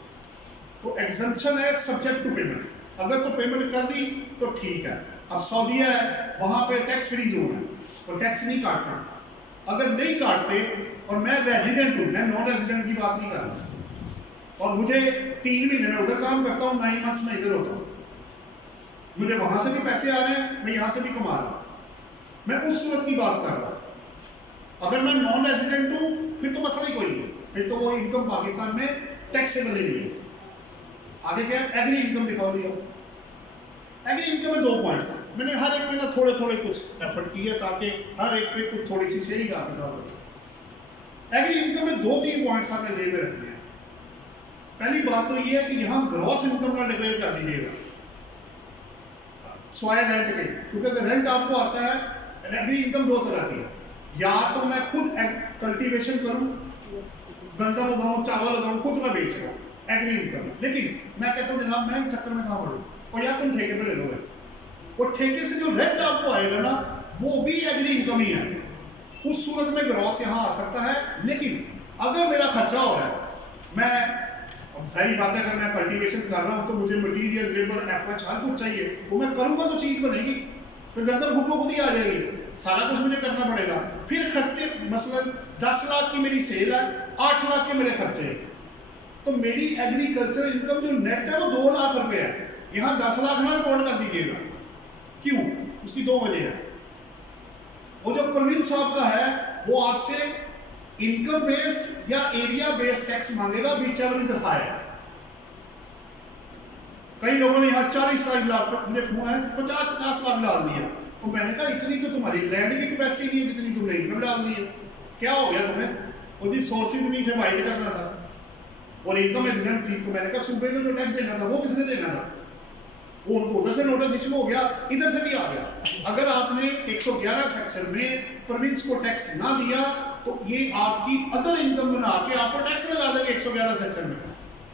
तो एग्जम्पशन है सब्जेक्ट टू पेमेंट, अगर तो पेमेंट कर दी तो ठीक है। अब सऊदीया है, वहां पे टैक्स फ्री जोन है और टैक्स नहीं काटता। अगर नहीं काटते और मैं रेजिडेंट हूं, मैं नॉन रेजिडेंट की बात नहीं कर रहा, और मुझे 3 महीने में उधर काम करता हूं, 9 मंथ्स में इधर होता हूं, मुझे वहां से भी पैसे आ रहे हैं, मैं यहां से भी कमा रहा हूं, मैं उस सूरत की बात कर रहा हूं। अगर मैं नॉन रेजिडेंट हूं फिर तो मसला ही कोई नहीं, फिर तो वो इनकम पाकिस्तान में टैक्सेबल ही नहीं है। आगे क्या है, एग्री इनकम दिखाओ दिया। एग्री इनकम में 2 पॉइंट्स हैं, मैंने हर एक में ना थोड़े थोड़े कुछ एफर्ट किए ताकि हर एक पे कुछ थोड़ी सी शेयरिंग आपके साथ हो। एग्री इनकम में 2-3 पॉइंट्स आपने जेब में रखने हैं। पहली बात तो ये है कि यहाँ ग्रॉस इनकम ना डिक्लेयर कर दीजिएगा स्वाय रेंट के, क्योंकि अगर रेंट आपको आता है, एग्री इनकम 2 तरह की है, या तो मैं खुद कल्टीवेशन करूं, गंदम उगाऊं, चावल उगाऊं, खुद मैं बेच रहा हूं, एग्री इनकम। लेकिन मैं कहता हूं जनाब मैं चक्कर में कहां पड़ूं, और या तुम ठेके पे ले लो, और ठेके से जो रेंट आपको आएगा ना वो भी एग्री इनकम ही है, उस सूरत में ग्रॉस यहां आ सकता है। लेकिन अगर मेरा खर्चा हो रहा है, मैं सारी बातें, अगर मैं कल्टीवेशन कर रहा हूं तो मुझे मटीरियल, लेबर, एफएच हर कुछ चाहिए, वो मैं करूंगा तो चीज बनेगी, फिर अंदर खुद ही आ जाएगी, सारा कुछ मुझे करना पड़ेगा। फिर खर्चे, मसलन 10 लाख की मेरी सेल है, 8 लाख के मेरे खर्चे, तो मेरी एग्रीकल्चर इनकम जो नेट है वो 2 लाख रुपए है, यहां 10 लाख ना रिकॉर्ड कर दीजिएगा। क्यों? उसकी 2 वजह है। वो जो प्रवीण साहब का है वो आपसे इनकम बेस्ड या एरिया बेस्ड टैक्स मांगेगा, व्हिचएवर इज हायर। कई लोगों ने यहाँ 40 लाख, मुझे फोन है 50 लाख डाल दिया, तो मैंने कहा इतनी तो तुम्हारी लैंड की कैपेसिटी नहीं है जितनी तुमने इनकम डाल दी है, क्या हो गया तुम्हें? वो जी सोर्सेज नहीं थे, वाइट करना था और इनकम एग्जाम थी, तो मैंने कहा सूबे को जो टैक्स देना था वो किसने देना था, वो उनको उधर से नोटिस इशू हो गया, इधर से भी आ गया। अगर आपने 111 सेक्शन में प्रोविंस को टैक्स ना दिया तो ये आपकी अदर इनकम बना के आपको टैक्स लगा देंगे 111 सेक्शन में,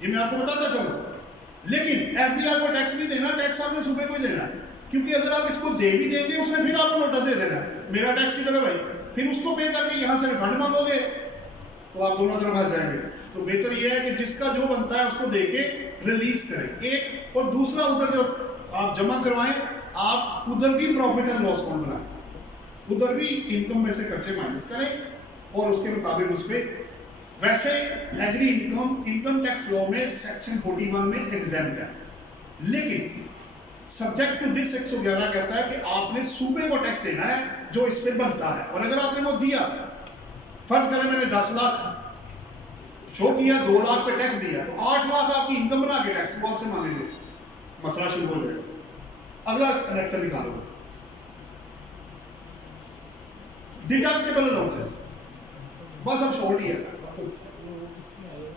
ये मैं आपको बताता चलूं। लेकिन एफबीआर को टैक्स नहीं देना, टैक्स आपने सूबे को ही देना है, क्योंकि अगर आप इसको दे भी देंगे उसने फिर आपको नोटिस दे देना मेरा टैक्स किधर है भाई, फिर उसको पे करके यहाँ से रिफंड मांगोगे तो आप दोनों तरफ फंस जाएंगे। तो बेहतर यह है कि जिसका जो बनता है उसको दे के रिलीज करें एक, और दूसरा उधर जो आप जमा करवाएं आप उधर भी प्रॉफिट एंड लॉस अकाउंट बनाएं, उधर भी इनकम में से खर्चे माइनस करें और उसके मुताबिक उस पर, वैसे एग्री इनकम टैक्स लॉ में सेक्शन 41 में एग्जाम्प्ट है, लेकिन सब्जेक्ट टू दिस 111 कहता है कि आपने सूबे को टैक्स देना है जो इस पे बनता है। और अगर आपने वो दिया, फर्ज करें मैंने 10 लाख शो किया, 2 लाख पे टैक्स दिया, तो 8 लाख आपकी इनकम बना के टैक्स वो आपसे मांगेंगे, मसला शुरू हो जाएगा। अगला कनेक्शन निकालो, डिडक्टेबल अलाउंसेस, बस अब शॉर्ट ही है सर।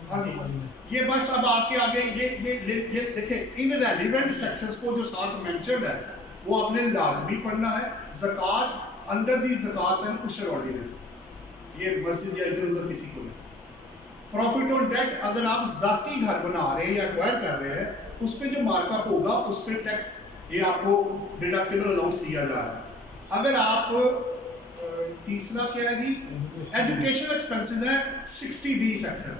हाँ जी, ये बस अब आपके आगे ये देखिए इन रेलिवेंट सेक्शंस को जो साथ मेंशन्ड है वो आपने लाजमी पढ़ना है। ज़कात अंडर दी ज़कात एंड उशर ऑर्डिनेंस, ये मस्जिद या इधर उधर किसी को नहीं। प्रॉफिट ऑन डेट, अगर आप जाती घर बना रहे हैं या एक्वायर कर रहे हैं उस पर जो मार्कअप होगा उस पर टैक्स, ये आपको डिडक्टेबल अलाउंस दिया जा रहा है। अगर आप तीसरा क्या है जी, एजुकेशन एक्सपेंसेस है 60D section,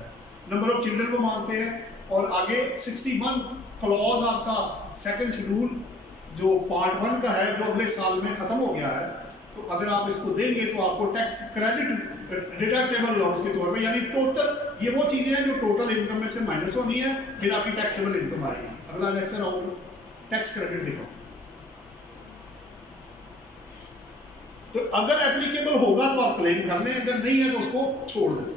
number of children को मांगते हैं। और आगे 61 क्लॉज आपका सेकंड शेड्यूल जो पार्ट 1 का है, जो अगले साल में खत्म हो गया है, तो अगर आप इसको देंगे तो आपको टैक्स क्रेडिट डिडक्टेबल लॉस के तौर पे, यानी टोटल ये वो चीजें हैं जो टोटल इनकम में से माइनस होनी है, फिर आपकी टैक्सेबल इनकम आएगी। अगला लेक्चर आओ टैक्स क्रेडिट देखो। तो अगर एप्लीकेबल होगा तो आप क्लेम कर लें, अगर नहीं है तो उसको छोड़ दें।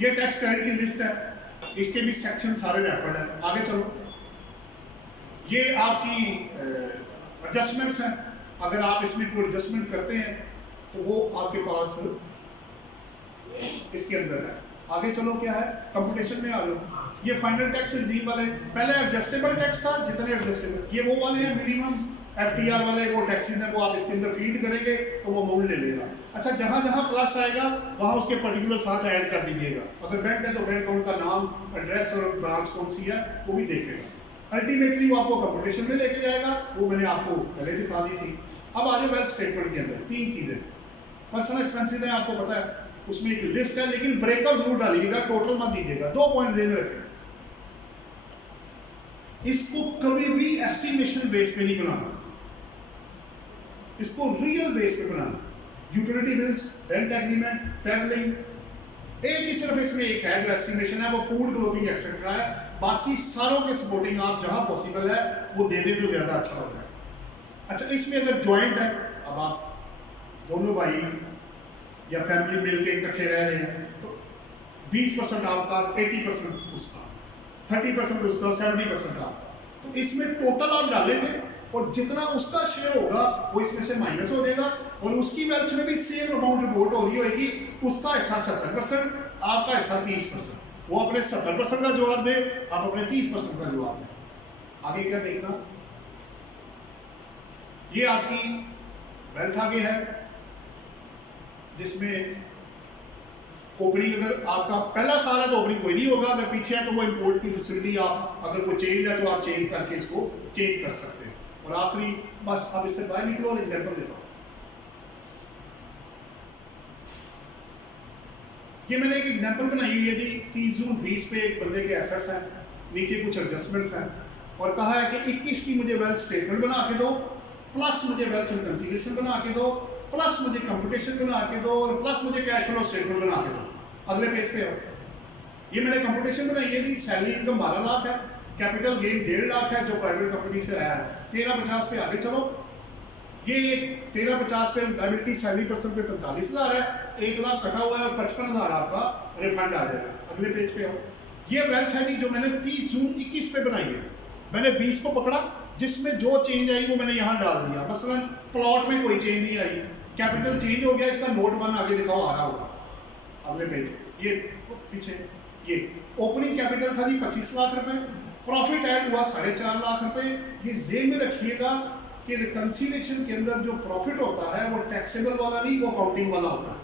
ये टैक्स क्रेडिट की लिस्ट है, इसके भी सेक्शन सारे रेफर्ड हैं। आगे चलो, ये आपकी एडजस्टमेंट्स हैं। अगर आप इसमें कोई एडजस्टमेंट करते हैं तो वो आपके पास इसके अंदर है। आगे चलो, क्या है, कंप्यूटेशन में आ जाओ। ये फाइनल टैक्स रिजीम वाले, पहले एडजस्टेबल टैक्स था, जितने एडजस्टेबल, ये वो वाले हैं मिनिमम एफटीआर वाले, वो टैक्सेस हैं, वो आप इसके अंदर फीड करेंगे तो वो अमाउंट ले लेगा। अच्छा, जहां जहां प्लस आएगा वहां उसके पर्टिकुलर साथ ऐड कर दीजिएगा। अगर बैंक है तो बैंक अकाउंट का नाम, एड्रेस और ब्रांच कौन सी है वो भी देखेगा। अल्टीमेटली वो आपको कंप्यूटेशन में लेके जाएगा, वो मैंने आपको पहले दिखा दी थी। अब आ जाओ वेल्थ स्टेटमेंट के अंदर, तीन चीजें। पर्सनल एक्सपेंसेस है, आपको पता है, उसमें एक लिस्ट है, लेकिन ब्रेकअप जरूर डालिएगा, टोटल मत दीजिएगा। 2 पॉइंट ध्यान रखें, इसको कभी भी एस्टिमेशन बेस पे नहीं बनाना, इसको रियल बेस पे बनाना। Utility bills, rent agreement, travelling, एक ही सिर्फ इसमें एक है जो एस्टिमेशन है, वो फूड, क्लोथिंग एक्सेट्रा है। बाकी सारों के सपोर्टिंग आप जहां पॉसिबल है वो दे दें तो ज्यादा अच्छा होगा। अच्छा, इसमें अगर ज्वाइंट है, अब आप दोनों भाई या फैमिली मिलके इकट्ठे रह रहे हैं, तो 20% आपका, 80% उसका, 30% उसका, 70% आपका। तो इसमें टोटल आप डालेंगे और जितना उसका शेयर होगा वो इसमें से माइनस हो जाएगा, और उसकी वेल्थ में भी सेम अमाउंट रिपोर्ट हो रही होगी। उसका हिस्सा 70%, आपका हिस्सा 30%। वो अपने 70% का जवाब दे, आप अपने 30% का जवाब दें। आगे क्या देखना, ये आपकी वेल्थ आगे है, जिसमें ओपनिंग, अगर आपका पहला साल है तो ओपनिंग कोई नहीं होगा, अगर पीछे है तो वो इंपोर्ट की फैसिलिटी, आप अगर कोई चेंज है तो आप चेंज करके इसको चेंज कर सकते हैं। और आखिरी, बस अब इससे बाहर निकलो और एग्जांपल देता हूं। ये मैंने एक एग्जांपल बनाई हुई है जी, 30 जून 20 पे एक बंदे के एसेट्स हैं, नीचे कुछ एडजस्टमेंट्स हैं, और कहा है कि 21 की मुझे वेल्थ स्टेटमेंट बना के दो, प्लस मुझे वेल्थ रिकंसिलिएशन बना के दो, प्लस मुझे कंप्यूटेशन बना के दो, और प्लस मुझे कैश फ्लो स्टेटमेंट बना के दो। अगले पेज पे आओ। ये मैंने कंप्यूटेशन बनाई है जी, सैलरी इनकम 12 लाख है, कैपिटल गेन 1.5 लाख है जो प्राइवेट कंपनी से आया है। 1350 पे आगे चलो, ये 1350 पे लायबिलिटी सैलरी पर्सन पे 45,000 है, 1 लाख कटा हुआ है और 55,000 आपका रिफंड आ जाएगा। अगले पेज पे आओ। ये वेल्थ है जी जो मैंने 30 जून 21 पे बनाई है। मैंने 20 को पकड़ा, जिसमें जो चेंज आई वो मैंने यहाँ डाल दिया। मसलन प्लॉट में कोई चेंज नहीं आई, कैपिटल चेंज हो गया, इसका नोट 1 आगे दिखाओ आ रहा होगा। अगले पेज, ये पीछे, ये ओपनिंग कैपिटल था जी 25 लाख रुपए, प्रॉफिट ऐड हुआ 4.5 लाख रुपए। ये जेब में रखिएगा कि रिकंसिलिएशन के अंदर जो प्रॉफिट होता है वो टैक्सेबल वाला नहीं, वो अकाउंटिंग वाला होता है,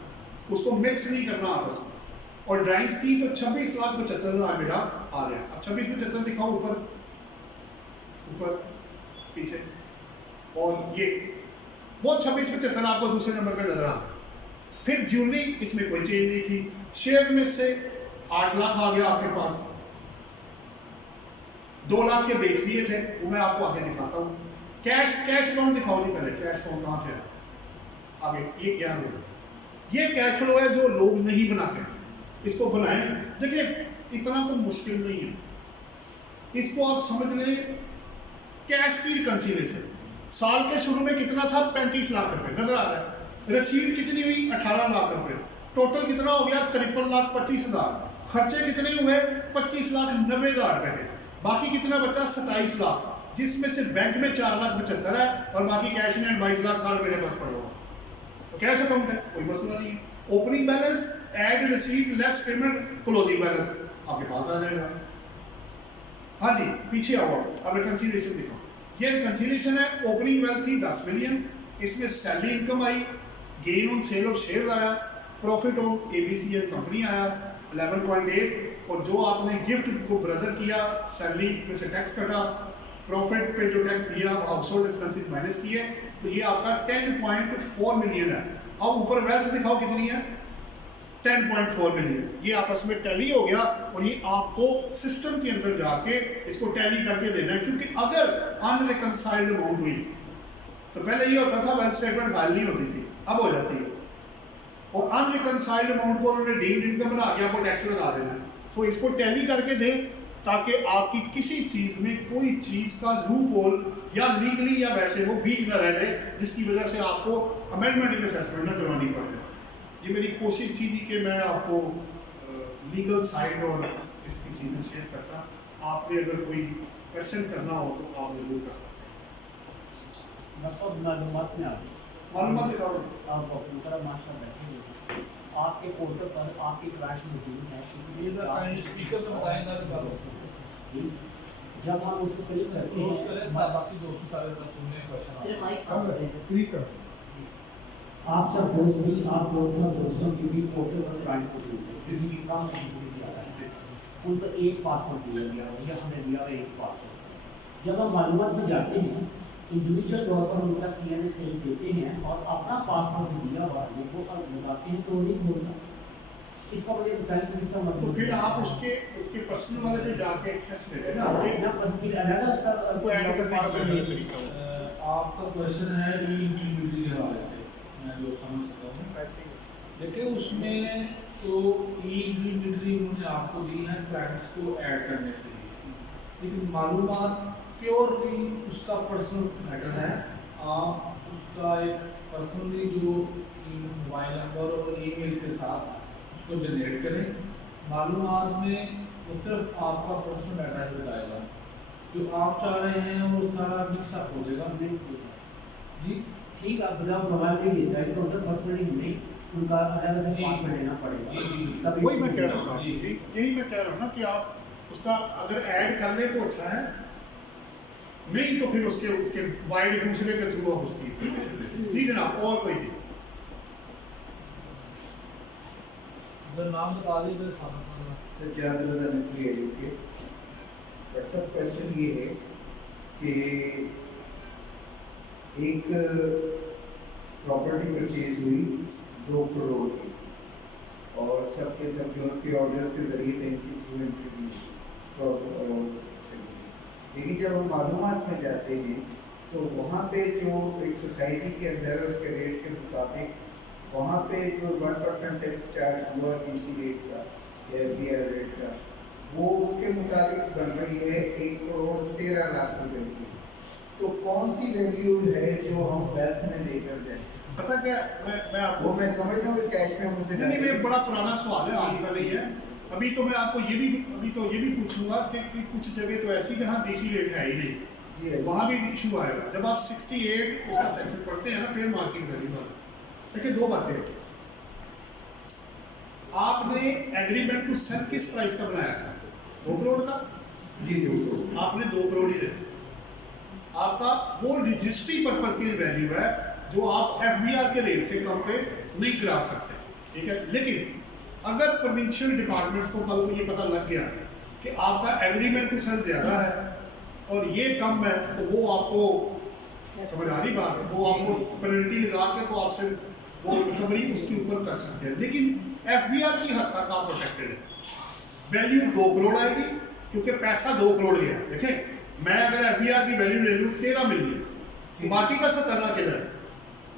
उसको मिक्स नहीं करना आपस में। और ड्राइंग्स थी तो 26,75,000 मेरा आ गया। अब 26,75 दिखाओ ऊपर, ऊपर पीछे, और ये वो 26,75 आपको दूसरे नंबर पे नजर आ। फिर ज्वेलरी, इसमें कोई चेंज नहीं थी। शेयर्स में से 8 लाख आ गया आपके पास, 2 लाख के बेच दिए थे, वो मैं आपको आगे दिखाता हूँ। कैश अकाउंट दिखाओ जी पहले, कैश अकाउंट कहाँ से है आगे, ये क्या है, ये कैश फ्लो है जो लोग नहीं बनाते, इसको बनाए। देखिए इतना तो मुश्किल नहीं है, इसको आप समझ लें। कैश की रिकंसिलिएशन साल के शुरू में कितना था, 35 लाख रुपए नजर आ रहा है। रसीद कितनी हुई, 18 लाख रुपए। टोटल कितना हो गया, 53,25,000। खर्चे कितने हुए, 25,90,000 रुपए के। बाकी कितना बचा, 27 लाख, जिसमें से बैंक में 4,75,000 है और बाकी कैश में 22 लाख साल मेरे पास पड़ा हुआ। तो कैश अकाउंट है, कोई मसला नहीं है। Opening balance, add receipt less payment, closing balance आपके पास आ जाएगा। हाँ जी, पीछे आओ, अब रिकंसिलिएशन देखो। ये रिकंसिलिएशन है, ओपनिंग वेल्थ थी 10 मिलियन, इसमें salary income I, gain on sale of shares आया, प्रॉफिट ऑन एबीसी कंपनी आया 11.8, और जो आपने गिफ्ट को ब्रदर किया सैलरी में से टैक्स कटा, प्रॉफिट पे जो टैक्स दिया वो हाउस होल्ड एक्सपेंसेस माइनस किए, तो ये आपका 10.4 मिलियन है। अब ऊपर वेल्थ दिखाओ कितनी है, 10.4 मिलियन। ये आपस में टैली हो गया और ये आपको सिस्टम के अंदर जाके इसको टैली करके देना है, क्योंकि अगर अनरिकंसाइल्ड अमाउंट हुई तो पहले ये होता था वेल्थ स्टेटमेंट फाइल नहीं होती थी, अब हो जाती है। और अनरिकंसाइल्ड अमाउंट को उन्होंने डीम्ड इनकम बना के आपको टैक्स लगा देना है, तो इसको टैली करके दें ताकि आपकी किसी चीज में कोई चीज का लूप होल या लीगली या वैसे वो वीक न रह जाए, जिसकी वजह से आपको अमेंडमेंट इन असेसमेंट न करवानी पड़े। ये मेरी कोशिश थी कि मैं आपको लीगल साइड और इसकी चीज़ें शेयर करता। आपने अगर कोई क्वेश्चन करना हो तो आप जरूर कर सकते हैं। मालूमात में मालूमात दिखाओ। आप दूसरा मास्टर बैठे हुए आपके पोर्टल पर आपकी क्लास मौजूद है, स्पीकर से बताएंगे जब हम उसको क्लिक करते हैं बाकी दोस्तों सारे सुनने क्वेश्चन सिर्फ माइक ऑन करें। आप सब दोस्त भी आप लोग सब दोस्तों की भी पोर्टल पर ज्वाइन हो गई, किसी की काम नहीं किया है, उनको एक पासवर्ड दिया गया है या हमने दिया है एक पासवर्ड। जब हम मालूमात में जाते हैं इंडिविजुअल तौर पर उनका CNA सही देते हैं और अपना पासवर्ड दिया हुआ है वो अब लगाते हैं तो नहीं बोलता। इसका मुझे बताइए कि इसका तो मतलब फिर आप उसके पर्सनल वाले पे जाके एक्सेस ले लेना। ना पर फिर अलग उसका आपको ऐड करने का बेहतर तरीका होगा। आपका क्वेश्चन है ई-इंडिविजुअल के हवाले से, मैं जो समझ सकता हूँ। देखिए उसमें तो ई-इंडिविजुअल उन्होंने आपको दी है क्लाइंट्स को ऐड करने के लिए, लेकिन मालूमात प्योरली उसका पर्सनल मैटर है। आप उसका एक पर्सनली जो मोबाइल नंबर और ईमेल के साथ उसको जनरेट करें। मालूमात में वो सिर्फ आपका पर्सनल डाटा ही बताएगा, जो आप चाह रहे हैं वो सारा मिक्सअप हो जाएगा। जी ठीक है, अगर मोबाइल नहीं देता है तो उनका पर्सनली नहीं उनका अलग से पासवर्ड लेना पड़ेगा। जी। तभी वही मैं कह रहा हूँ, जी। यही मैं कह रहा हूँ ना कि आप उसका अगर ऐड कर ले तो अच्छा है, नहीं तो फिर उसके वाइड दूसरे के थ्रू आप उसकी information ले लें। जी जनाब, और कोई नहीं। अगर नाम बता दीजिए सारा सज्जाद रज़ा नकवी एडवोकेट। सब क्वेश्चन ये है कि एक प्रॉपर्टी परचेज हुई 2 करोड़ की और सबके सब जो के ऑर्डर्स के जरिए बैंक की थ्रू इंट्रोड्यूस, लेकिन जब हम मालूमात में जाते हैं तो वहाँ पे जो एक सोसाइटी के अंदर उसके रेट के मुताबिक वहाँ पे जो 1% टैक्स चार्ज हुआ DC रेट का या FBR रेट का, वो उसके मुताबिक बन रही है 1,13,00,000 रुपए की। तो कौन सी वैल्यू है जो हम वेल्थ में लेकर जाए? पता क्या, मैं आपको वो मैं समझता हूँ कि कैश में मुझे नहीं, ये बड़ा पुराना सवाल है, आज का नहीं है। अभी तो मैं आपको ये भी पूछूंगा कि कुछ जगह तो ऐसी जहाँ DC रेट है ही नहीं, वहाँ भी इशू आएगा। जब आप 68 उसका सेक्शन पढ़ते हैं ना, फिर मार्केट वैल्यू वाला। देखिए 2 बातें, आपने एग्रीमेंट टू सेल किस प्राइस का बनाया था? 2 करोड़ का। जी 2 करोड़ आपने 2 करोड़ ही दे, आपका वो रजिस्ट्री पर्पज की वैल्यू है जो आप FBR के रेट से कम पे नहीं करा सकते, ठीक है। लेकिन अगर प्रोविंशियल डिपार्टमेंट्स को कल को ये पता लग गया कि आपका एग्रीमेंट टू सेल ज्यादा है और ये कम है, तो वो आपको समझ आ रही बात, वो आपको पेनल्टी लगा के तो आपसे वो रिकवरी उसके ऊपर कर सकते हैं। लेकिन FBR की हद तक आप प्रोटेक्टेड है। वैल्यू 2 करोड़ आएगी क्योंकि पैसा 2 करोड़ गया। देखें, मैं अगर FBR की वैल्यू ले लूँ 13 मिलियन, बाकी का 70 लाख किधर है?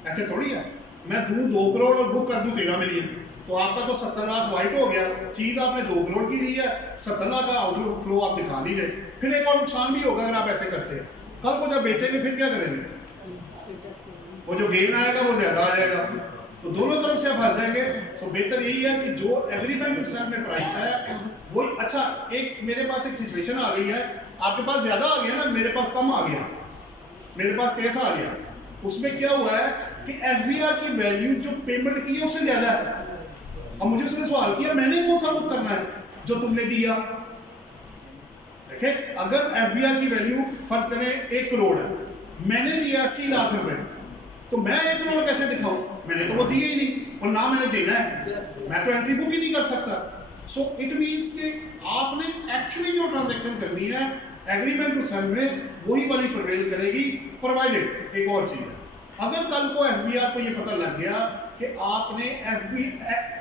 ऐसे थोड़ी है, मैं दूँ 2 करोड़ और बुक कर दूँ 13 मिलियन, तो आपका तो 70 लाख वाइट हो गया। चीज़ आपने 2 करोड़ की ली है, 70 लाख का आउटफ्लो फ्लो आप दिखा नहीं रहे। फिर एक और नुकसान भी होगा अगर आप ऐसे करते हैं, कल को जब बेचेंगे फिर क्या करेंगे? वो जो गेन आएगा वो ज्यादा आ जाएगा, तो दोनों तरफ से आप फंस जाएंगे। तो बेहतर यही है कि जो एग्रीमेंट सेल में प्राइस है वो अच्छा। एक मेरे पास एक सिचुएशन आ गई है, आपके पास ज्यादा आ गया ना, मेरे पास कम आ गया, मेरे पास कैसा आ गया। उसमें क्या हुआ है कि FBR की वैल्यू जो पेमेंट की है उससे ज्यादा है। अब मुझे उसने सवाल किया मैंने कौन सा बुक करना है जो तुमने दिया। देखें, अगर FBR की वैल्यू फर्ज करें 1 करोड़ है, मैंने दिया 80 लाख रुपए, तो मैं 1 करोड़ कैसे दिखाऊं? मैंने तो वो दिए ही नहीं और ना मैंने देना है, मैं तो एंट्री बुक ही नहीं कर सकता। सो इट मींस कि आपने एक्चुअली जो ट्रांजैक्शन करनी है एग्रीमेंट टू सेल में, वही वाली प्रिवेल करेगी, प्रोवाइडेड एक और चीज है, अगर कल को एफबीआर को ये पता लग गया कि आपने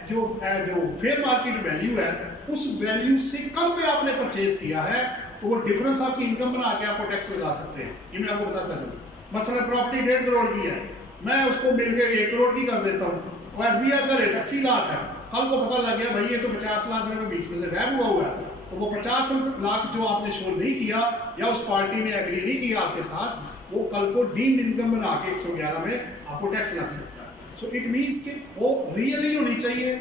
जो फेयर मार्केट वैल्यू है उस वैल्यू से कम पे आपने परचेज किया है, तो वो डिफरेंस आपकी इनकम बना के आपको टैक्स लगा सकते हैं। ये मैं आपको बताता चलूं, मसलन प्रॉपर्टी 1.5 करोड़ की है, मैं उसको मिलकर 1 करोड़ की कर देता हूँ, और एफबीआर का रेट 80 लाख है, कल को पता लग गया भाई ये तो 50 लाख रुपए बीच में से गायब हुआ है, तो वो 50 लाख जो आपने शो नहीं किया या उस पार्टी ने एग्री नहीं किया आपके साथ, वो कल को डीम्ड इनकम बना के 111 में आपको टैक्स लग सकता है। सो इट मीन्स कि वो रियली होनी चाहिए,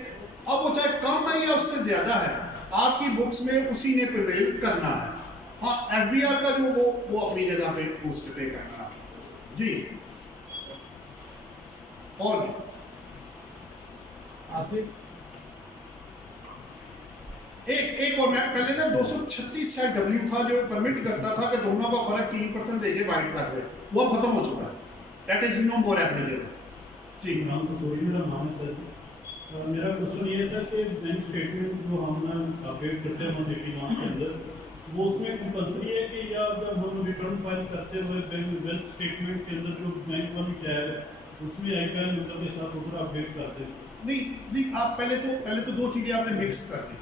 अब वो चाहे कम है या उससे ज्यादा है, आपकी बुक्स में उसी ने प्रिवेल करना है। हाँ, एफबीआर का जो वो अपनी जगह पे पोस्ट पे करना है जी। और आसिफ एक और मैं पहले ना 236 सेट डब्ल्यू था जो परमिट करता था कि दोनों का फर्क 3% देके वाइड कर दे, वो अब खत्म हो चुका है, that is no more applicable जी। नाम तो सॉरी मेरा नाम है सर। मेरा क्वेश्चन ये था कि बैंक स्टेटमेंट जो हम अपडेट करते हैं 181 के अंदर, वो उसमें कंपल्सरी है कि या जब हम रिटर्न फाइल करते हुए बैंक वेल्थ स्टेटमेंट के अंदर जो बैंक वाली टैब है उसमें आईपीएल नंबर के साथ उधर अपडेट करते हैं? नहीं, आप पहले तो दो चीजें आपने मिक्स कर दी।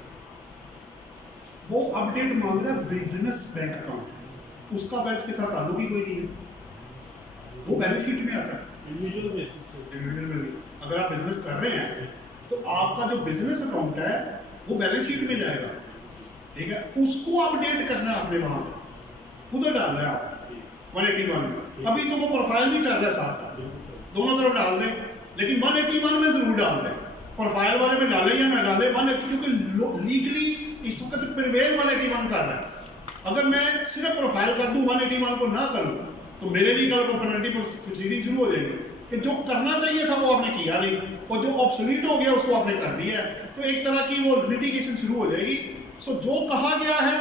वो अपडेट मांग रहा है बिजनेस बैंक अकाउंट, उसका बैच के साथ ताल्लुक ही कोई नहीं है, वो बैलेंस शीट में आता है इंडिविजुअल बेसिस पे। इंडिविजुअल में भी अगर आप बिजनेस कर रहे हैं तो आपका जो बिजनेस अकाउंट है वो बैलेंस शीट में जाएगा, ठीक है, उसको अपडेट करना है आपने, वहां उधर डालना है आप 181 में। अभी तो वो प्रोफाइल नहीं चल रहा है, साथ साथ दोनों तरफ डाल दें, लेकिन 181 में जरूर डाल दें, प्रोफाइल वाले में डाले या ना डाले 180, क्योंकि लीगली इस वक्त प्रिवेल 181 कर रहा है। अगर मैं सिर्फ प्रोफाइल कर दूं 181 को ना करूं तो मेरे लिए कल को पेनल्टी प्रोसीडिंग शुरू हो जाएगी कि जो करना चाहिए था वो आपने किया नहीं, और जो ऑब्सोलीट हो गया उसको आपने कर दिया है, तो एक तरह की वो लिटिगेशन शुरू हो जाएगी। सो जो कहा गया है,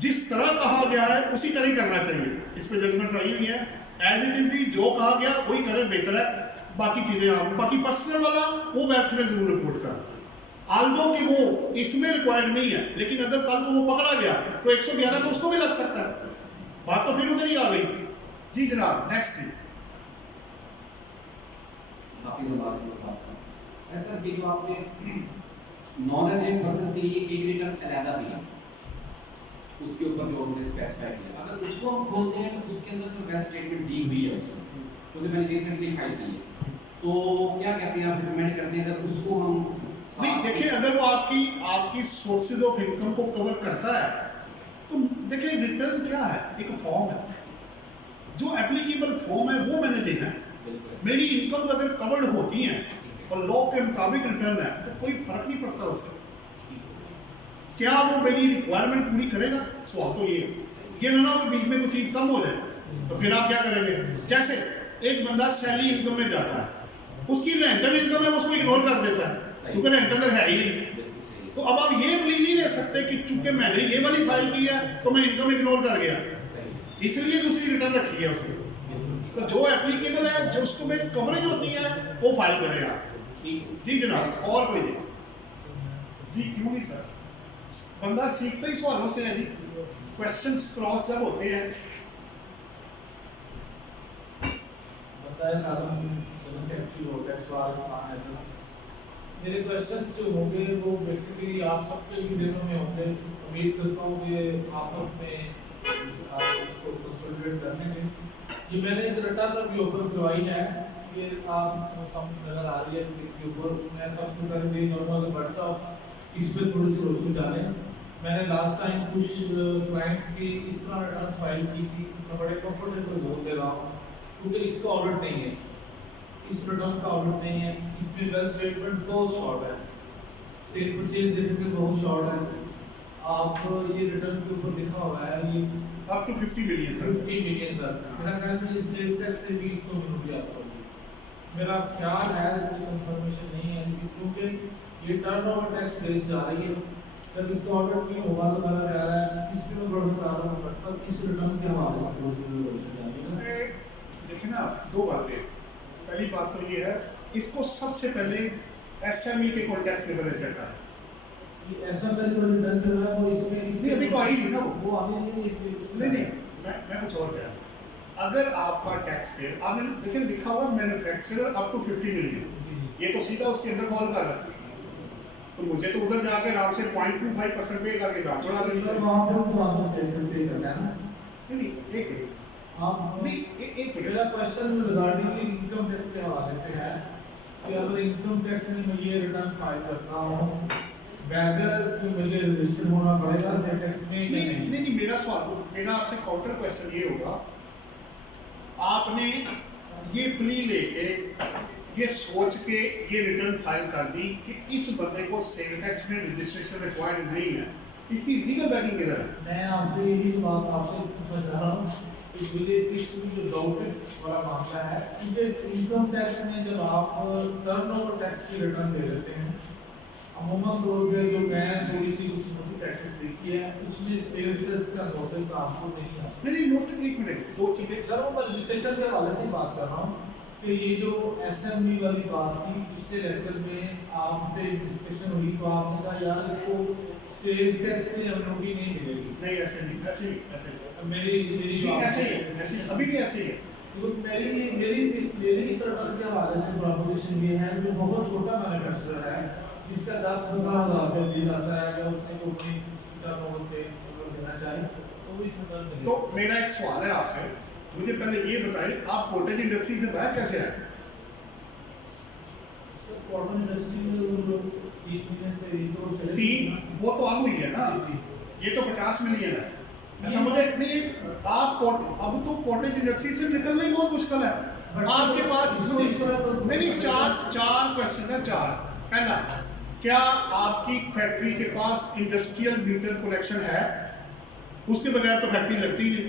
जिस तरह कहा गया है उसी तरह ही करना चाहिए, इस पे जजमेंट्स आई हुई है, एज इट इज ही जो कहा गया वही करें, बेहतर है। बाकी चीजें आप बाकी पर्सनल वाला वो वेब में जरूर रिपोर्ट कर, आल्दो कि वो इसमें रिक्वायर्ड नहीं है, लेकिन अगर कल को वो पकड़ा गया तो 111 तो उसको भी लग सकता है, बात तो फिर उधर ही आ गई जी। जनाब नेक्स्ट जी। ऐसा कि जो आपने नॉन रेजिडेंट पर्सन के लिए एक रिटर्न अलग दिया, उसके ऊपर जो हमने स्पेसिफाई किया, अगर उसको हम खोलते हैं तो उसके अंदर से वेल्थ स्टेटमेंट दी हुई है उसमें, तो मैंने रिसेंटली फाइल की है, तो क्या कहते हैं आप रिकमेंड करते हैं अगर उसको हम नहीं देखिए, अगर वो आपकी सोर्सेज ऑफ इनकम को कवर करता है तो देखिए रिटर्न क्या है, एक फॉर्म है, जो एप्लीकेबल फॉर्म है वो मैंने देना है। मेरी इनकम अगर कवर्ड होती है और लॉ के मुताबिक रिटर्न है तो कोई फर्क नहीं पड़ता उससे, क्या वो मेरी रिक्वायरमेंट पूरी करेगा। सवाल तो ये ना हो कि बीच में कोई चीज कम हो जाए तो फिर आप क्या करेंगे। जैसे एक बंदा सैलरी इनकम में जाता है, उसकी रेंटल इनकम है उसको इग्नोर कर देता है क्योंकि रेंटल है ही नहीं, तो अब आप ये प्ली नहीं ले सकते कि चूंकि मैंने ये वाली फाइल की है तो मैं इनकम इग्नोर कर गया, इसलिए दूसरी रिटर्न रखी है उसने। तो जो एप्लीकेबल है, जो उसको में कवरेज होती है वो फाइल करें आप जी। जनाब और कोई नहीं जी? क्यों नहीं सर, बंदा सीखता ही सवालों से है जी, क्वेश्चंस क्रॉस जब होते हैं। मेरे क्वेश्चन जो होंगे वो बेसिकली आप सबके भी दिनों में होंगे, उम्मीद करता हूँ कि आपस में इसको कंसोलिडेट करने में। ये मैंने एक रिटर्न अभी ऊपर करवाई है, ये आप नजर आ रही है स्क्रीन के ऊपर। मैं सबसे पहले मेरी नॉर्मल व्हाट्सअप इस पर थोड़ी सी रोशनी डालें। मैंने लास्ट टाइम कुछ क्लाइंट्स की इस तरह रिटर्न फाइल की थी, मैं बड़े कंफर्टेबल जोन दे रहा हूँ क्योंकि इसका ऑडिट नहीं है, इस रिटर्न का ऑडिट नहीं है, इसमें वेल्थ स्टेटमेंट बहुत शॉर्ट है, सेल परचेज डेटा बहुत शॉर्ट है। आप ये रिटर्न के ऊपर लिखा हुआ है ये अप टू 50 मिलियन तक, 50 मिलियन तक, मेरा ख्याल है सेल्स टैक्स से 20 तो मिनट भी आता होगी, मेरा ख्याल है, कंफर्मेशन नहीं है क्योंकि ये टर्नओवर टैक्स प्लेस जा रही है। जब इसका ऑडिट नहीं होगा तो पता चल रहा है इसमें मैं बड़ा बता रहा हूँ सब इस रिटर्न के हवाले। देखिए ना, दो बातें। पहली बात तो ये है, इसको सबसे पहले एसएमई के कॉन्टेक्स्ट लेवल में चलता है। ये ऐसा मैं जो रिटर्न कर रहा है वो इसमें नहीं, अभी तो आई नहीं ना वो अभी नहीं नहीं, मैं कुछ और कह रहा हूँ। अगर आपका टैक्स पेयर, आपने देखिए लिखा हुआ मैन्युफैक्चरर अप टू 50 मिलियन, ये तो सीधा उसके अंदर फॉल कर रहा है, तो मुझे तो उधर जाके आराम से 0.25% पे करके दाम चढ़ा देंगे। सर वहाँ पे तो आपको सेल्स पे करना है ना। नहीं एक मिनट, आप नहीं एक मिनट, मेरा क्वेश्चन रिगार्डिंग इनकम टैक्स के हवाले से है कि अगर इनकम टैक्स में मैं ये रिटर्न फाइल करता हूँ बगैर कि मुझे रजिस्टर होना पड़ेगा सेल टैक्स में या नहीं नहीं? मेरा सवाल, मेरा आपसे काउंटर क्वेश्चन ये होगा, आपने ये प्ली लेके ये सोच के ये रिटर्न फाइल कर दी कि इस बंदे को सेल टैक्स में रजिस्ट्रेशन रिक्वायर्ड नहीं है, इसकी लीगल बैकिंग किधर है? मैं आपसे यही बात आपसे पूछना चाह रहा हूँ कि मुझे इस जो डाउटेड वाला मामला है, मुझे इनकम टैक्स में जब आप टर्नओवर टैक्स की रिटर्न दे देते हैं, अमूमन तौर पे जो मैं थोड़ी सी कुछ मुझे टैक्सेस देखी है उसमें सेल्स का नोटिस आपको नहीं आता। नहीं नोटिस, एक मिनट, दो चीजें। सर वो मैं रजिस्ट्रेशन के हवाले से बात कर रहा हूँ कि ये जो एसएमई वाली बात थी, पिछले लेक्चर में आपसे डिस्कशन हुई तो आपने कहा यार इसको सेल्स टैक्स से एमओटी नहीं मिलेगी। नहीं ऐसे मेरी ऐसे अभी भी ऐसे ही है। तो मेरी सरकार के हवाले से प्रोपोजिशन ये है जो बहुत छोटा मैन्युफैक्चरर है जिसका 10-15 हज़ार रुपये दिया जाता है, अगर उसने को अपनी टर्नओवर से देना चाहे तो भी संदर्भ में। तो मेरा एक सवाल है आपसे, मुझे पहले ये बताइए आप कॉटेज इंडस्ट्री से बाहर कैसे आए? सर कॉटन इंडस्ट्री में लोग 3 महीने से ये तो चले तीन, वो तो अब हुई है ना, ये तो 50 मिलियन है। अच्छा मुझे नहीं, आप अब तो कॉटेज इंडस्ट्री से निकलना ही बहुत मुश्किल है। आपके पास नहीं चार क्वेश्चन है, चार। पहला, क्या आपकी फैक्ट्री के पास इंडस्ट्रियल मीटर कनेक्शन है? उसके बगैर तो फैक्ट्री लगती नहीं।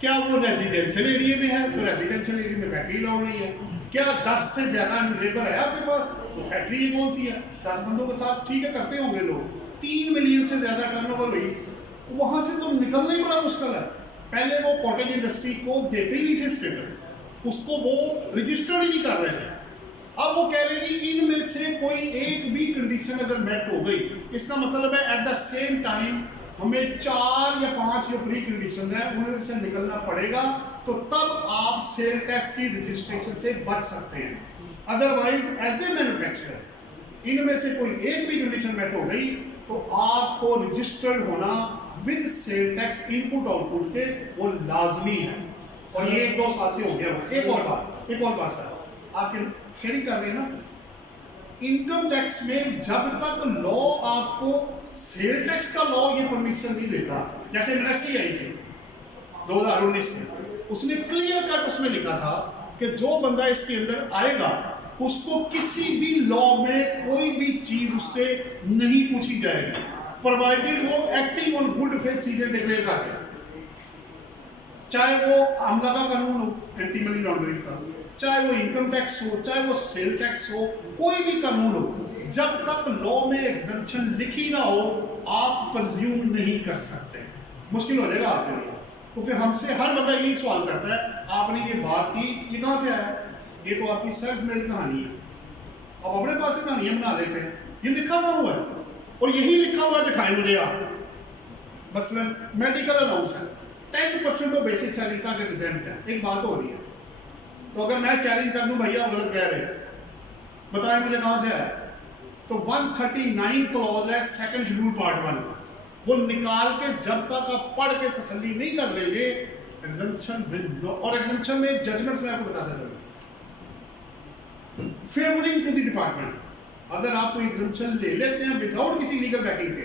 क्या वो रेजिडेंशियल एरिया में है तो रेजिडेंशियल एरिया में फैक्ट्री अलाउड नहीं है? क्या 10 से ज्यादा लेबर है आपके पास तो फैक्ट्री कौन सी है? 10 बंदों के साथ ठीक है करते होंगे लोग। 3 मिलियन से ज्यादा टर्नओवर हुई, वहां से तो निकलना ही बड़ा मुश्किल है। पहले वो कॉटेज इंडस्ट्री को देते ही नहीं थे स्टेटस, उसको वो रजिस्टर्ड ही नहीं कर रहे थे। अब वो कह रहे हैं कि इनमें से कोई एक भी कंडीशन अगर मेट हो गई, इसका मतलब है एट द सेम टाइम हमें 4 या 5 जो प्री कंडीशन है उनमें से निकलना पड़ेगा, तो तब आप सेल टैक्स की रजिस्ट्रेशन से बच सकते हैं। अदरवाइज एज ए मैन्युफैक्चरर इनमें से कोई एक भी कंडीशन मेट हो गई तो आपको रजिस्टर्ड होना with sale tax input output के वो लाजमी है। और ये 1-2 साल से हो गया। एक और बात सर, आपके शेयरिंग कर रहे हैं ना, इनकम टैक्स में जब तक लॉ आपको सेल टैक्स का लॉ ये परमिशन नहीं देता, जैसे इंडस्ट्री आई थी 2019 में, उसने क्लियर कट उसमें लिखा था कि जो बंदा इसके अंदर आएगा उसको किसी भी लॉ में कोई भी चीज उससे नहीं पूछी जाएगी, प्रोवाइडेड वो एक्टिंग ऑन गुड फेथ चीजें डिक्लेयर करते, चाहे वो आमला का कानून हो, एंटी मनी लॉन्ड्रिंग का, चाहे वो इनकम टैक्स हो, चाहे वो सेल टैक्स हो, कोई भी कानून हो, जब तक लॉ में एग्जम्पशन लिखी ना हो आप प्रज्यूम नहीं कर सकते। मुश्किल हो जाएगा आपके लिए, क्योंकि हमसे हर बंदा यही सवाल करता है आपने ये बात की, ये कहाँ से आया? ये तो आपकी सेल्फ मेड कहानी है, अब अपने पास से कहानियां बना लेते हैं, ये लिखा हुआ है और यही लिखा हुआ दिखाएं मुझे आप। मसलन मेडिकल अलाउंस है 10% ऑफ बेसिक सैलरी का एग्जेम्प्ट है, एक बात हो रही है, तो अगर मैं चैलेंज कर दूं भैया गलत कह रहे हैं, बताएं मुझे कहां से आया? तो 139 क्लॉज है सेकंड शेड्यूल पार्ट 1, वो निकाल के जब तक आप पढ़ के तसल्ली नहीं कर लेंगे एग्जम्पशन विल नो, और एग्जम्पशन में जजमेंट्स मैं आपको बताता चलूं फेवरिंग टू द डिपार्टमेंट, अगर आप कोई एग्जम्पशन ले लेते हैं विदाउट किसी लीगल बैकिंग के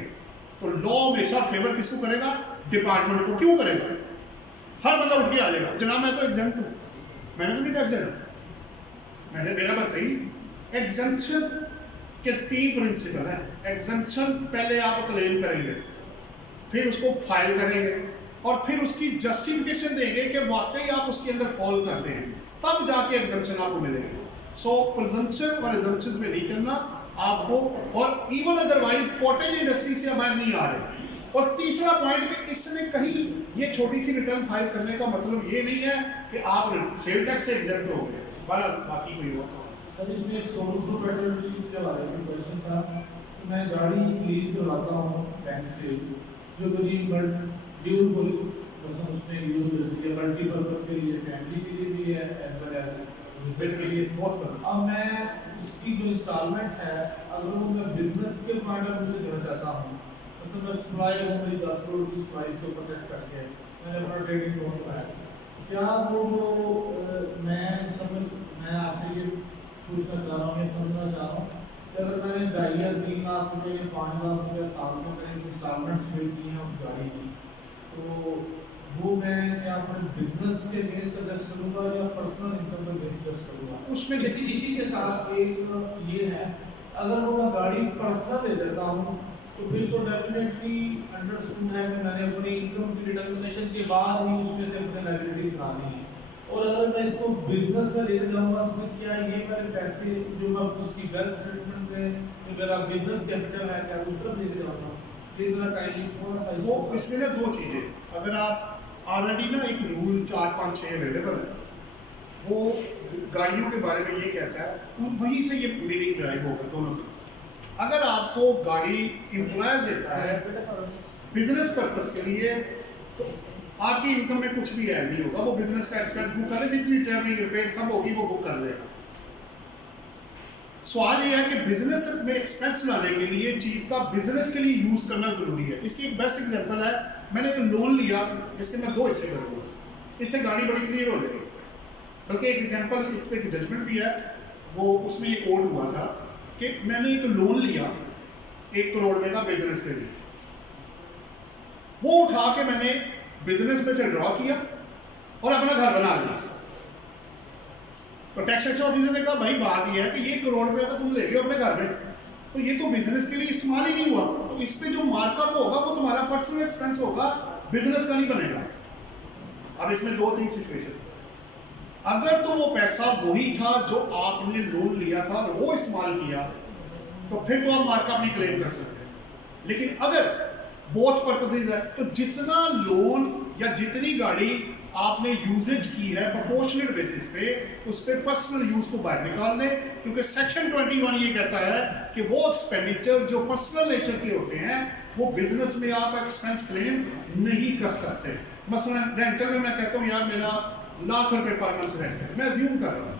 तो लॉ हमेशा फेवर किसको करेगा? डिपार्टमेंट को। क्यों करेगा? हर बंदा उठ के आ जाएगा जनाब मैं तो एग्जाम्प्ट हूं, मैंने तो नहीं टैक्स देना, मैंने मेरा बताइए। एग्जम्पशन के 3 प्रिंसिपल है। एग्जम्पशन पहले आप क्लेम करेंगे, फिर उसको फाइल करेंगे और फिर उसकी जस्टिफिकेशन देंगे कि वाकई आप उसके अंदर फॉल करते हैं, तब जाके एग्जम्पशन आपको मिलेंगे। सो प्रिजम्पशन और एग्जम्पशन में नहीं करना आपको, और इवन अदरवाइज कॉटेज इंडस्ट्री से बाहर नहीं आ रहे। और तीसरा पॉइंट कि इसमें कहीं ये छोटी सी रिटर्न फाइल करने का मतलब ये नहीं है कि आप सेल टैक्स से एग्जेम्प्ट हो गए, बाकी कोई और सर इसमें एक सोलूशन पेट्रोल के बारे में क्वेश्चन था। मैं गाड़ी लीज करवाता हूँ बैंक से, जो मेरी ड्यूल बस उसमें यूज हो सकती है मल्टीपर्पज के लिए, फैमिली के लिए भी है एज वेल एज बिजनेस के लिए। बहुत बड़ा। अब मैं उसकी जो इंस्टॉलमेंट है अगर वो मैं बिजनेस के पॉइंट ऑफ व्यू से देना चाहता हूँ तो मैं सुनाई वो मेरी 10 करोड़ की सुनाई के ऊपर टेस्ट करके मैंने अपना ट्रेडिंग लोन उठाया, क्या वो जो मैं आपसे ये पूछना चाह रहा हूँ, ये समझना चाह रहा हूँ कि अगर मैंने 2.5 या 3 लाख रुपये या 5 लाख रुपये साल में मैंने इंस्टॉलमेंट्स मिलती हैं उस गाड़ी की, तो वो मैं क्या अपने बिजनेस के लिए सजेस्ट करूँगा या पर्सनल इनकम पे बेस सजेस्ट करूँगा? उसमें इसी के साथ एक ये है, अगर वो मैं गाड़ी पर्सनल ले लेता हूँ तो फिर तो डेफिनेटली अंडरस्टूड है कि मैंने अपनी इनकम की डिटर्मिनेशन के बाद ही उसमें से अपने लायबिलिटी निकालनी है। और अगर मैं इसको बिजनेस में लेके जाऊँगा तो फिर क्या ये मेरे पैसे जो मैं उसकी वेल्थ मैनेजमेंट में जो मेरा बिजनेस कैपिटल है क्या उस तरफ लेके जाऊँगा? फिर मेरा टाइम थोड़ा सा वो इसमें ना दो चीज़ें, अगर आप ऑलरेडी ना एक रूल 4, 5, 6 अवेलेबल है, वो गाड़ियों के बारे में ये कहता है, वहीं से ये मीनिंग ड्राइव होगा दोनों का। अगर आपको गाड़ी एम्प्लॉयर देता है बिजनेस पर्पस के लिए तो आपकी इनकम में कुछ भी ऐड नहीं होगा, वो बिजनेस का एक्सपेंस बुक करे, जितनी ट्रैवलिंग रिपेयर सब होगी वो बुक कर लेगा। सवाल ये है कि बिजनेस में एक्सपेंस लाने के लिए चीज का बिजनेस के लिए यूज करना जरूरी है। इसकी एक बेस्ट एग्जांपल है, मैंने एक लोन लिया जिसके मैं 2 हिस्से करूंगा, इससे गाड़ी बड़ी क्लियर हो जाएगी। बल्कि एक एग्जांपल, इस पे एक जजमेंट भी है, वो उसमें ये कोड हुआ था कि मैंने एक लोन लिया 1 करोड़ में का बिजनेस के लिए, वो उठा के मैंने बिजनेस में से ड्रॉ किया और अपना घर बना लिया। तो टैक्सेशन ऑफिसर ने कहा भाई बात यह है कि ये 1 करोड़ रुपए का तुम ले गए अपने घर में, तो ये तो बिजनेस के लिए इस्तेमाल ही नहीं हुआ, तो इस पे जो मार्कअप होगा वो तुम्हारा पर्सनल एक्सपेंस होगा, बिजनेस का नहीं बनेगा। अब इसमें 2-3 सिचुएशन, अगर तो वो पैसा वही था जो आपने लोन लिया था और वो इस्तेमाल किया तो फिर तो आप मार्कअप नहीं क्लेम कर सकते। लेकिन अगर बोथ पर्पसेज है तो जितना लोन या जितनी गाड़ी आपने यूजेज की है प्रोपोर्शनल बेसिस पे उस पे पर्सनल यूज को बाहर निकाल दें, क्योंकि सेक्शन 21 ये कहता है कि वो एक्सपेंडिचर जो पर्सनल नेचर के होते हैं वो बिजनेस में आप एक्सपेंस क्लेम नहीं कर सकते। मसलन रेंटल में मैं कहता हूँ यार मेरा लाख रुपए पर मंथ रेंट है, मैं अज्यूम कर रहा हूँ,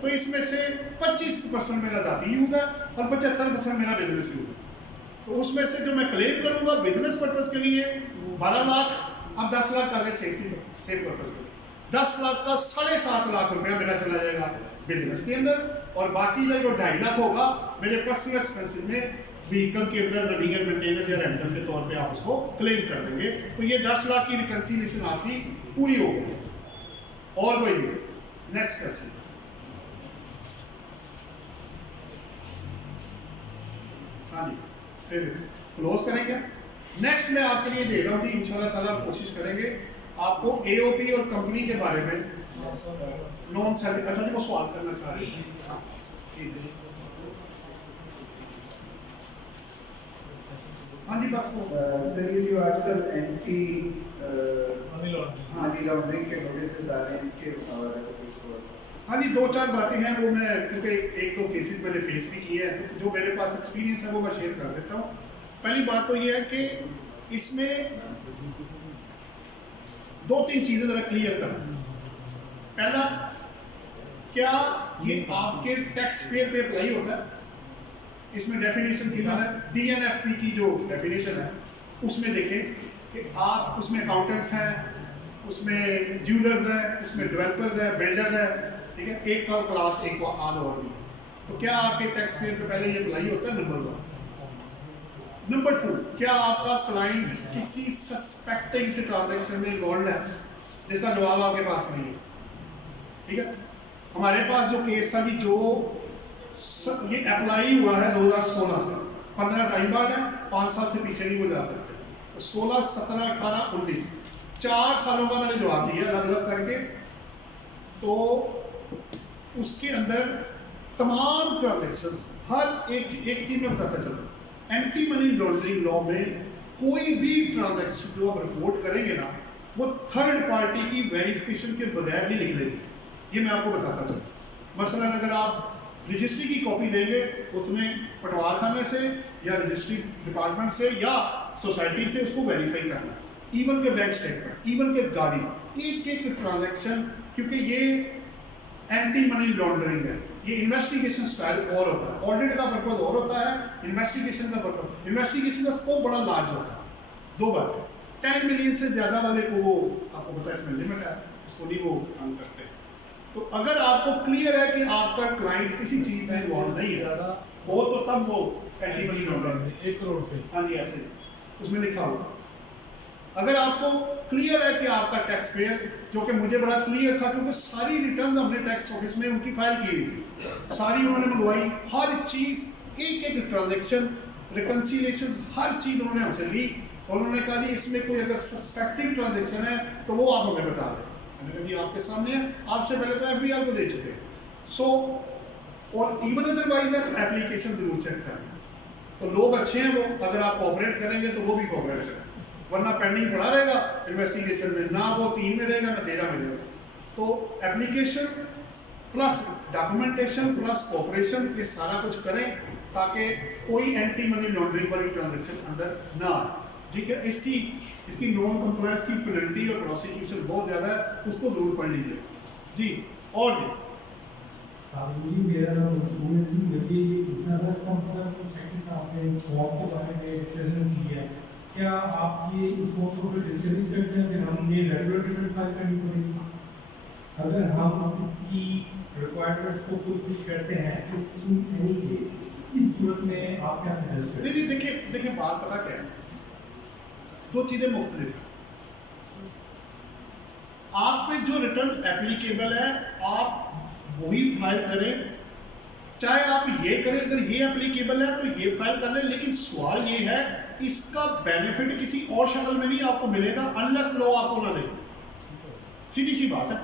तो इसमें से 25% मेरा जाती यूज है और 75% मेरा बिजनेस यूज है। तो उसमें से जो मैं क्लेम करूंगा बिजनेस पर्पस के लिए 12 लाख, अब 10 लाख करके सेफ पर्पस के लिए 10 लाख का 7.5 लाख रुपया मेरा चला जाएगा बिजनेस के अंदर, और बाकी जो 2.5 लाख होगा मेरे पर्सनल एक्सपेंसेस में व्हीकल के अंदर रनिंग एंड मेंटेनेंस या रेंटल के तौर पे आप उसको क्लेम कर देंगे। तो ये 10 लाख की रिकंसिलिएशन आपकी पूरी हो गई। और कोई नेक्स्ट क्वेश्चन। हाँ जी, फिर क्लोज करेंगे। नेक्स्ट मैं आपके लिए दे रहा हूँ कि इंशाल्लाह ताला कोशिश करेंगे आपको एओपी और कंपनी के बारे में नॉन सर्विस। अच्छा जी, वो सवाल करना चाह रहे हैं। हाँ जी, बस सर ये जो आजकल anti money laundering money laundering के नोटिस आ रहे हैं, इसके हवाले से हाँ जी, 2-4 बातें हैं वो मैं, क्योंकि 1-2 केसेस मैंने फेस भी किए हैं तो जो मेरे पास एक्सपीरियंस है वो मैं शेयर कर देता हूँ। पहली बात तो ये है कि इसमें 2-3 चीज़ें ज़रा क्लियर कर। पहला, क्या ये आपके टैक्स पेयर पे अप्लाई होता है? इसमें डेफिनेशन की है, DNFP की जो डेफिनेशन है उसमें देखें कि आप उसमें अकाउंटेंट्स हैं, उसमें ज्वेलर्स हैं, उसमें डेवलपर्स हैं, बिल्डर है, ठीक है, एक का क्लास एक को आधा और भी। तो क्या आपके टैक्स पेयर पे पहले ये अप्लाई होता है? नंबर 1। नंबर 2, क्या आपका क्लाइंट किसी सस्पेक्टेड ट्रांजैक्शन में इन्वॉल्व है? जिसका जवाब आपके पास नहीं है, ठीक है। हमारे पास जो केस था कि जो ये अप्लाई हुआ है 2016 से, 15 टाइम बाद है, 5 साल से पीछे नहीं वो जा सकते। तो 16, 17, 18, 19 4 सालों का मैंने जवाब दिया अलग अलग करके। तो उसके अंदर तमाम ट्रांजेक्शन्स हर एक चीज में बताता चलता, एंटी मनी लॉन्ड्रिंग लॉ में कोई भी ट्रांजैक्शन जो आप रिपोर्ट करेंगे ना वो थर्ड पार्टी की वेरिफिकेशन के बगैर नहीं निकलेगी। ये मैं आपको बताता चलूँ। मसलन अगर आप रजिस्ट्री की कॉपी देंगे उसमें पटवार खाने से या रजिस्ट्री डिपार्टमेंट से या सोसाइटी से उसको वेरीफाई करना है। इवन के बैंक स्टेटमेंट, इवन के गाड़ी, एक एक ट्रांजैक्शन, क्योंकि ये एंटी मनी लॉन्ड्रिंग है, ये इन्वेस्टिगेशन स्टाइल और होता है, ऑडिट का पर्पज और होता है, इन्वेस्टिगेशन का पर्पज, इन्वेस्टिगेशन का स्कोप बड़ा लार्ज होता है। दो बात, 10 मिलियन से ज्यादा वाले को वो आपको पता है इसमें लिमिट है, उसको नहीं वो काम करते। तो अगर आपको क्लियर है कि आपका क्लाइंट किसी चीज में इन्वॉल्व नहीं है वो तो तब वो एंटी मनी लॉन्ड्रिंग 1 करोड़ से, हाँ जी ऐसे उसमें लिखा होगा। अगर आपको क्लियर है कि आपका टैक्स पेयर, जो कि मुझे बड़ा क्लियर था क्योंकि सारी रिटर्न हमने टैक्स ऑफिस में उनकी फाइल की हुई, सारी उन्होंने मंगवाई, हर चीज एक एक ट्रांजेक्शन रिकंसिलिएशन हर चीज उन्होंने हमसे ली और उन्होंने कहा जी इसमें कोई अगर सस्पेक्टेड ट्रांजेक्शन है तो वो आप हमें बता दें। मैंने कहा जी आपके सामने है, आपसे पहले तो एफबीआर को दे चुके हैं। सो और इवन अदरवाइज एप्लीकेशन जरूर चेक करें। तो लोग अच्छे हैं वो, अगर आप कोऑपरेट करेंगे तो वो भी कोऑपरेट करें, वरना पेंडिंग पड़ा रहेगा इन्वेस्टिगेशन में, ना वो 3 में रहेगा ना 13 में रहेगा। तो application plus documentation plus cooperation ये सारा कुछ करें ताकि कोई एंटी मनी लॉन्ड्रिंग वाली ट्रांजैक्शन अंदर ना आए। ठीक है, इसकी नॉन कंप्लायंस की पेनल्टी और प्रोसिक्यूशन बहुत ज़्यादा है, उसको जरूर पढ़ लीजिए जी। और मेरा यदि पूछना था आपने फॉर्म के बारे में डिस्कशन किया, क्या आप ये इस फॉर्म को डिस्कस करते हैं कि हम ये रेगुलर रिटर्न फाइल करनी पड़ेगी? अगर हम इसकी रिक्वायरमेंट को फुलफिल करते हैं तो इस सूरत में आप क्या सजेस्ट करें? नहीं देखिए बात पता क्या है, दो चीजें मुख्तलिफ है। आप पे जो रिटर्न एप्लीकेबल है आप वही फाइल करें, चाहे आप ये करें, अगर ये एप्लीकेबल है तो ये फाइल कर लें, लेकिन सवाल ये है इसका बेनिफिट किसी और शक्ल में नहीं आपको मिलेगा अनलेस लॉ आपको ना दे। सीधी सी बात है,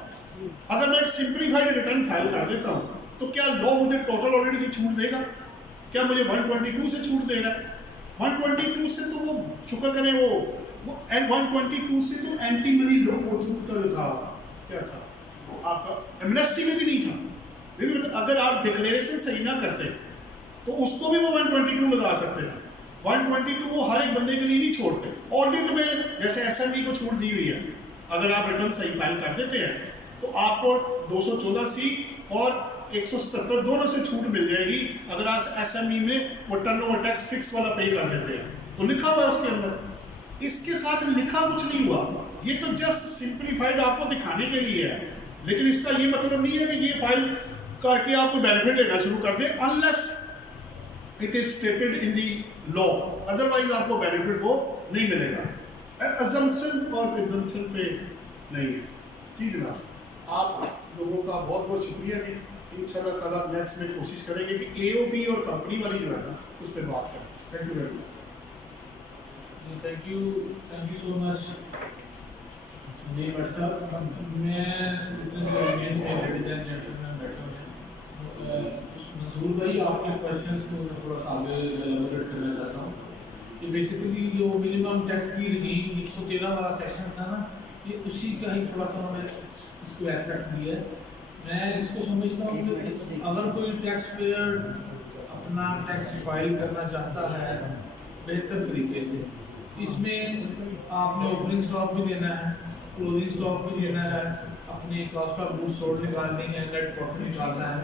अगर मैं एक सिंप्लीफाइड रिटर्न फाइल कर देता हूं तो क्या लॉ मुझे टोटल ऑडिट की छूट देगा? क्या मुझे 122 से छूट देगा? 122 से तो वो शुक्र करें वो 122 से तो एंटी मनी लॉ वो छूट का जो था क्या था वो आपका एमनेस्टी में भी नहीं था। अगर आप डिक्लेरेशन सही ना करते तो उसको भी वो 122 लगा सकते थे। 122 वो हर एक बंदे के लिए नहीं छोड़ते। ऑडिट में जैसे एसएमई को छूट दी हुई है, अगर आप रिटर्न सही फाइल कर देते हैं तो आपको 214C और 177 दोनों से छूट मिल जाएगी अगर आप एसएमई में वो टर्नओवर टैक्स फिक्स वाला पे कर देते हैं। तो लिखा हुआ है उसके अंदर, इसके साथ लिखा कुछ नहीं हुआ, ये तो जस्ट सिंप्लीफाइड आपको दिखाने के लिए है, लेकिन इसका ये मतलब नहीं है कि ये फाइल करके आपको बेनिफिट लेना शुरू कर दे unless it is stated in the law, otherwise आपको बेनिफिट वो नहीं मिलेगा। अजम्पशन और प्रिजम्पशन पे नहीं है। जी जनाब, आप लोगों का बहुत बहुत शुक्रिया जी। इंशाल्लाह ताला नेक्स्ट में कोशिश करेंगे कि एओपी और कंपनी वाली जो है ना उस पर बात करें। Thank you very much. Thank you so much जी भट्ट साहब। मैं जितने भी ऑडियंस में लेडीज एंड जेंटलमैन बैठे हुए हैं, मंसूर भाई आपके क्वेश्चंस को मैं थोड़ा सा आगे एलाबोरेट करना चाहता हूँ कि बेसिकली जो मिनिमम टैक्स की रिलीव 113 वाला सेक्शन था ना, ये उसी का ही थोड़ा सा उन्होंने इसको एस्पेक्ट दिया है। मैं इसको समझता हूँ कि अगर कोई टैक्स पेयर अपना टैक्स फाइल करना चाहता है बेहतर तरीके से, इसमें आपने ओपनिंग स्टॉक भी देना है, क्लोजिंग स्टॉक भी देना है, अपनी कॉस्ट ऑफ गुड्स सोल्ड निकालनी है, नेट प्रॉफिट निकालना है।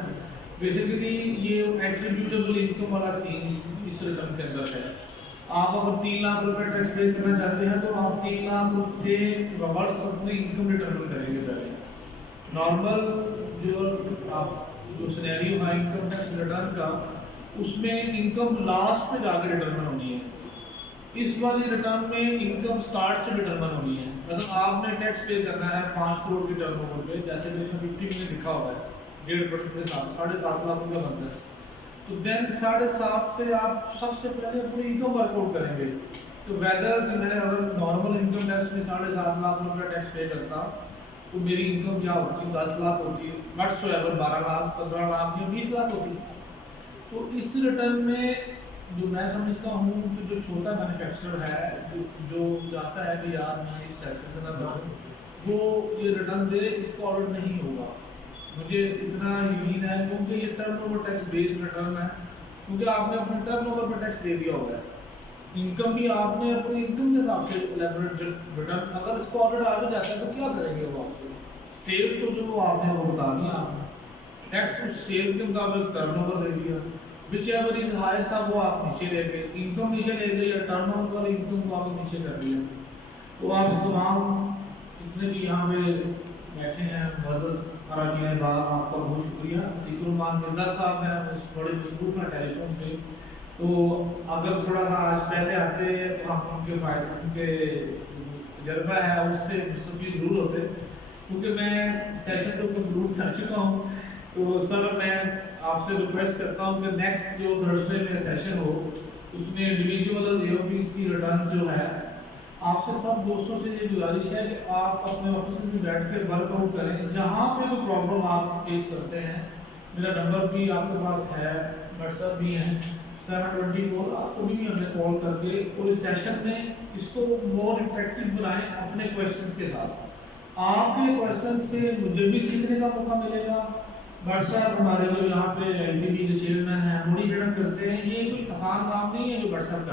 बेसिकली ये एट्रीब्यूटेबल इनकम वाला सीन इस रिटर्न के अंदर है। आप अगर 3 लाख रुपए टैक्स पे करना चाहते हैं तो आप 3 लाख से रिवर्स अपनी इनकम रिटर्न करेंगे पहले। नॉर्मल जो सिनेरियो है इनकम टैक्स रिटर्न का, उसमें इनकम लास्ट पे जाकर डिटरमिन होनी है। इस वाली रिटर्न में इनकम स्टार्ट से डिटरमिन होनी है। मतलब आपने टैक्स पे करना है 5 करोड़ की टर्नओवर पे, जैसे मेरे 50 में लिखा हुआ है 1.5% के साथ 7.5 लाख रुपया बनता है, तो देन 7.5 से आप सबसे पहले अपनी इनकम वर्कआउट करेंगे। तो वेदर मैं अगर नॉर्मल इनकम टैक्स में 7.5 लाख रुपया टैक्स पे करता तो मेरी इनकम क्या होती, 10 लाख होती, but so ever 12 lakh 15 lakh या 20 लाख होती। तो इस रिटर्न में जो मैं समझता हूँ कि जो छोटा मैन्युफैक्चरर है जो चाहता है कि यार मैं इस सेक्शन से ना करूँ, वो ये रिटर्न दे, इसका ऑर्डर नहीं होगा। मुझे इतना यकीन है क्योंकि ये टर्नओवर टैक्स बेस्ड रिटर्न है, क्योंकि आपने अपने टर्नओवर पर टैक्स दे दिया होगा है। इनकम भी आपने अपनी इनकम के हिसाब से एलेबोरेट रिटर्न, अगर इसको ऑडिट आ भी जाता है तो क्या करेंगे वो आपसे? सेल तो जो आपने वो बता दिया, आपने टैक्स उस सेल के मुताबिक टर्नओवर दे दिया, विच एवर इज हाई था वो आप नीचे ले गए, इनकम नीचे ले गए, या टर्नओवर और इनकम को आप नीचे कर दिया। तो आप तमाम जितने भी यहाँ पे बैठे हैं मदद करानी है, आपका बहुत शुक्रिया। जिक्रुमान मिर्जा साहब हैं बड़े मसरूफ हैं टेलीफोन पे, तो अगर थोड़ा सा आज पहले आते तो हम उनके फायदे उनके तजर्बा है उससे मुस्तफीद जरूर होते, क्योंकि मैं सेशन को कंक्लूड कर चुका हूँ। तो सर मैं आपसे रिक्वेस्ट करता हूँ कि नेक्स्ट जो थर्सडे में सेशन हो उसमें इंडिविजुअल एओपीज की रिटर्न जो है, आपसे सब दोस्तों से ये गुजारिश है कि आप अपने ऑफिस में बैठ के वर्कआउट करें, जहाँ पे कोई प्रॉब्लम आप फेस करते हैं। मेरा नंबर भी आपके पास है, व्हाट्सएप भी है 724, आप कभी भी हमें कॉल करके पूरे सेशन में इसको मोर इंटरेक्टिव बनाएं अपने क्वेश्चंस के साथ। आपके क्वेश्चन से मुझे भी सीखने का मौका मिलेगा। व्हाट्सएप हमारे जो यहाँ पे एलटीबी के चेयरमैन हैं बड़ी मेहनत करते हैं, ये कोई आसान काम नहीं है जो व्हाट्सएप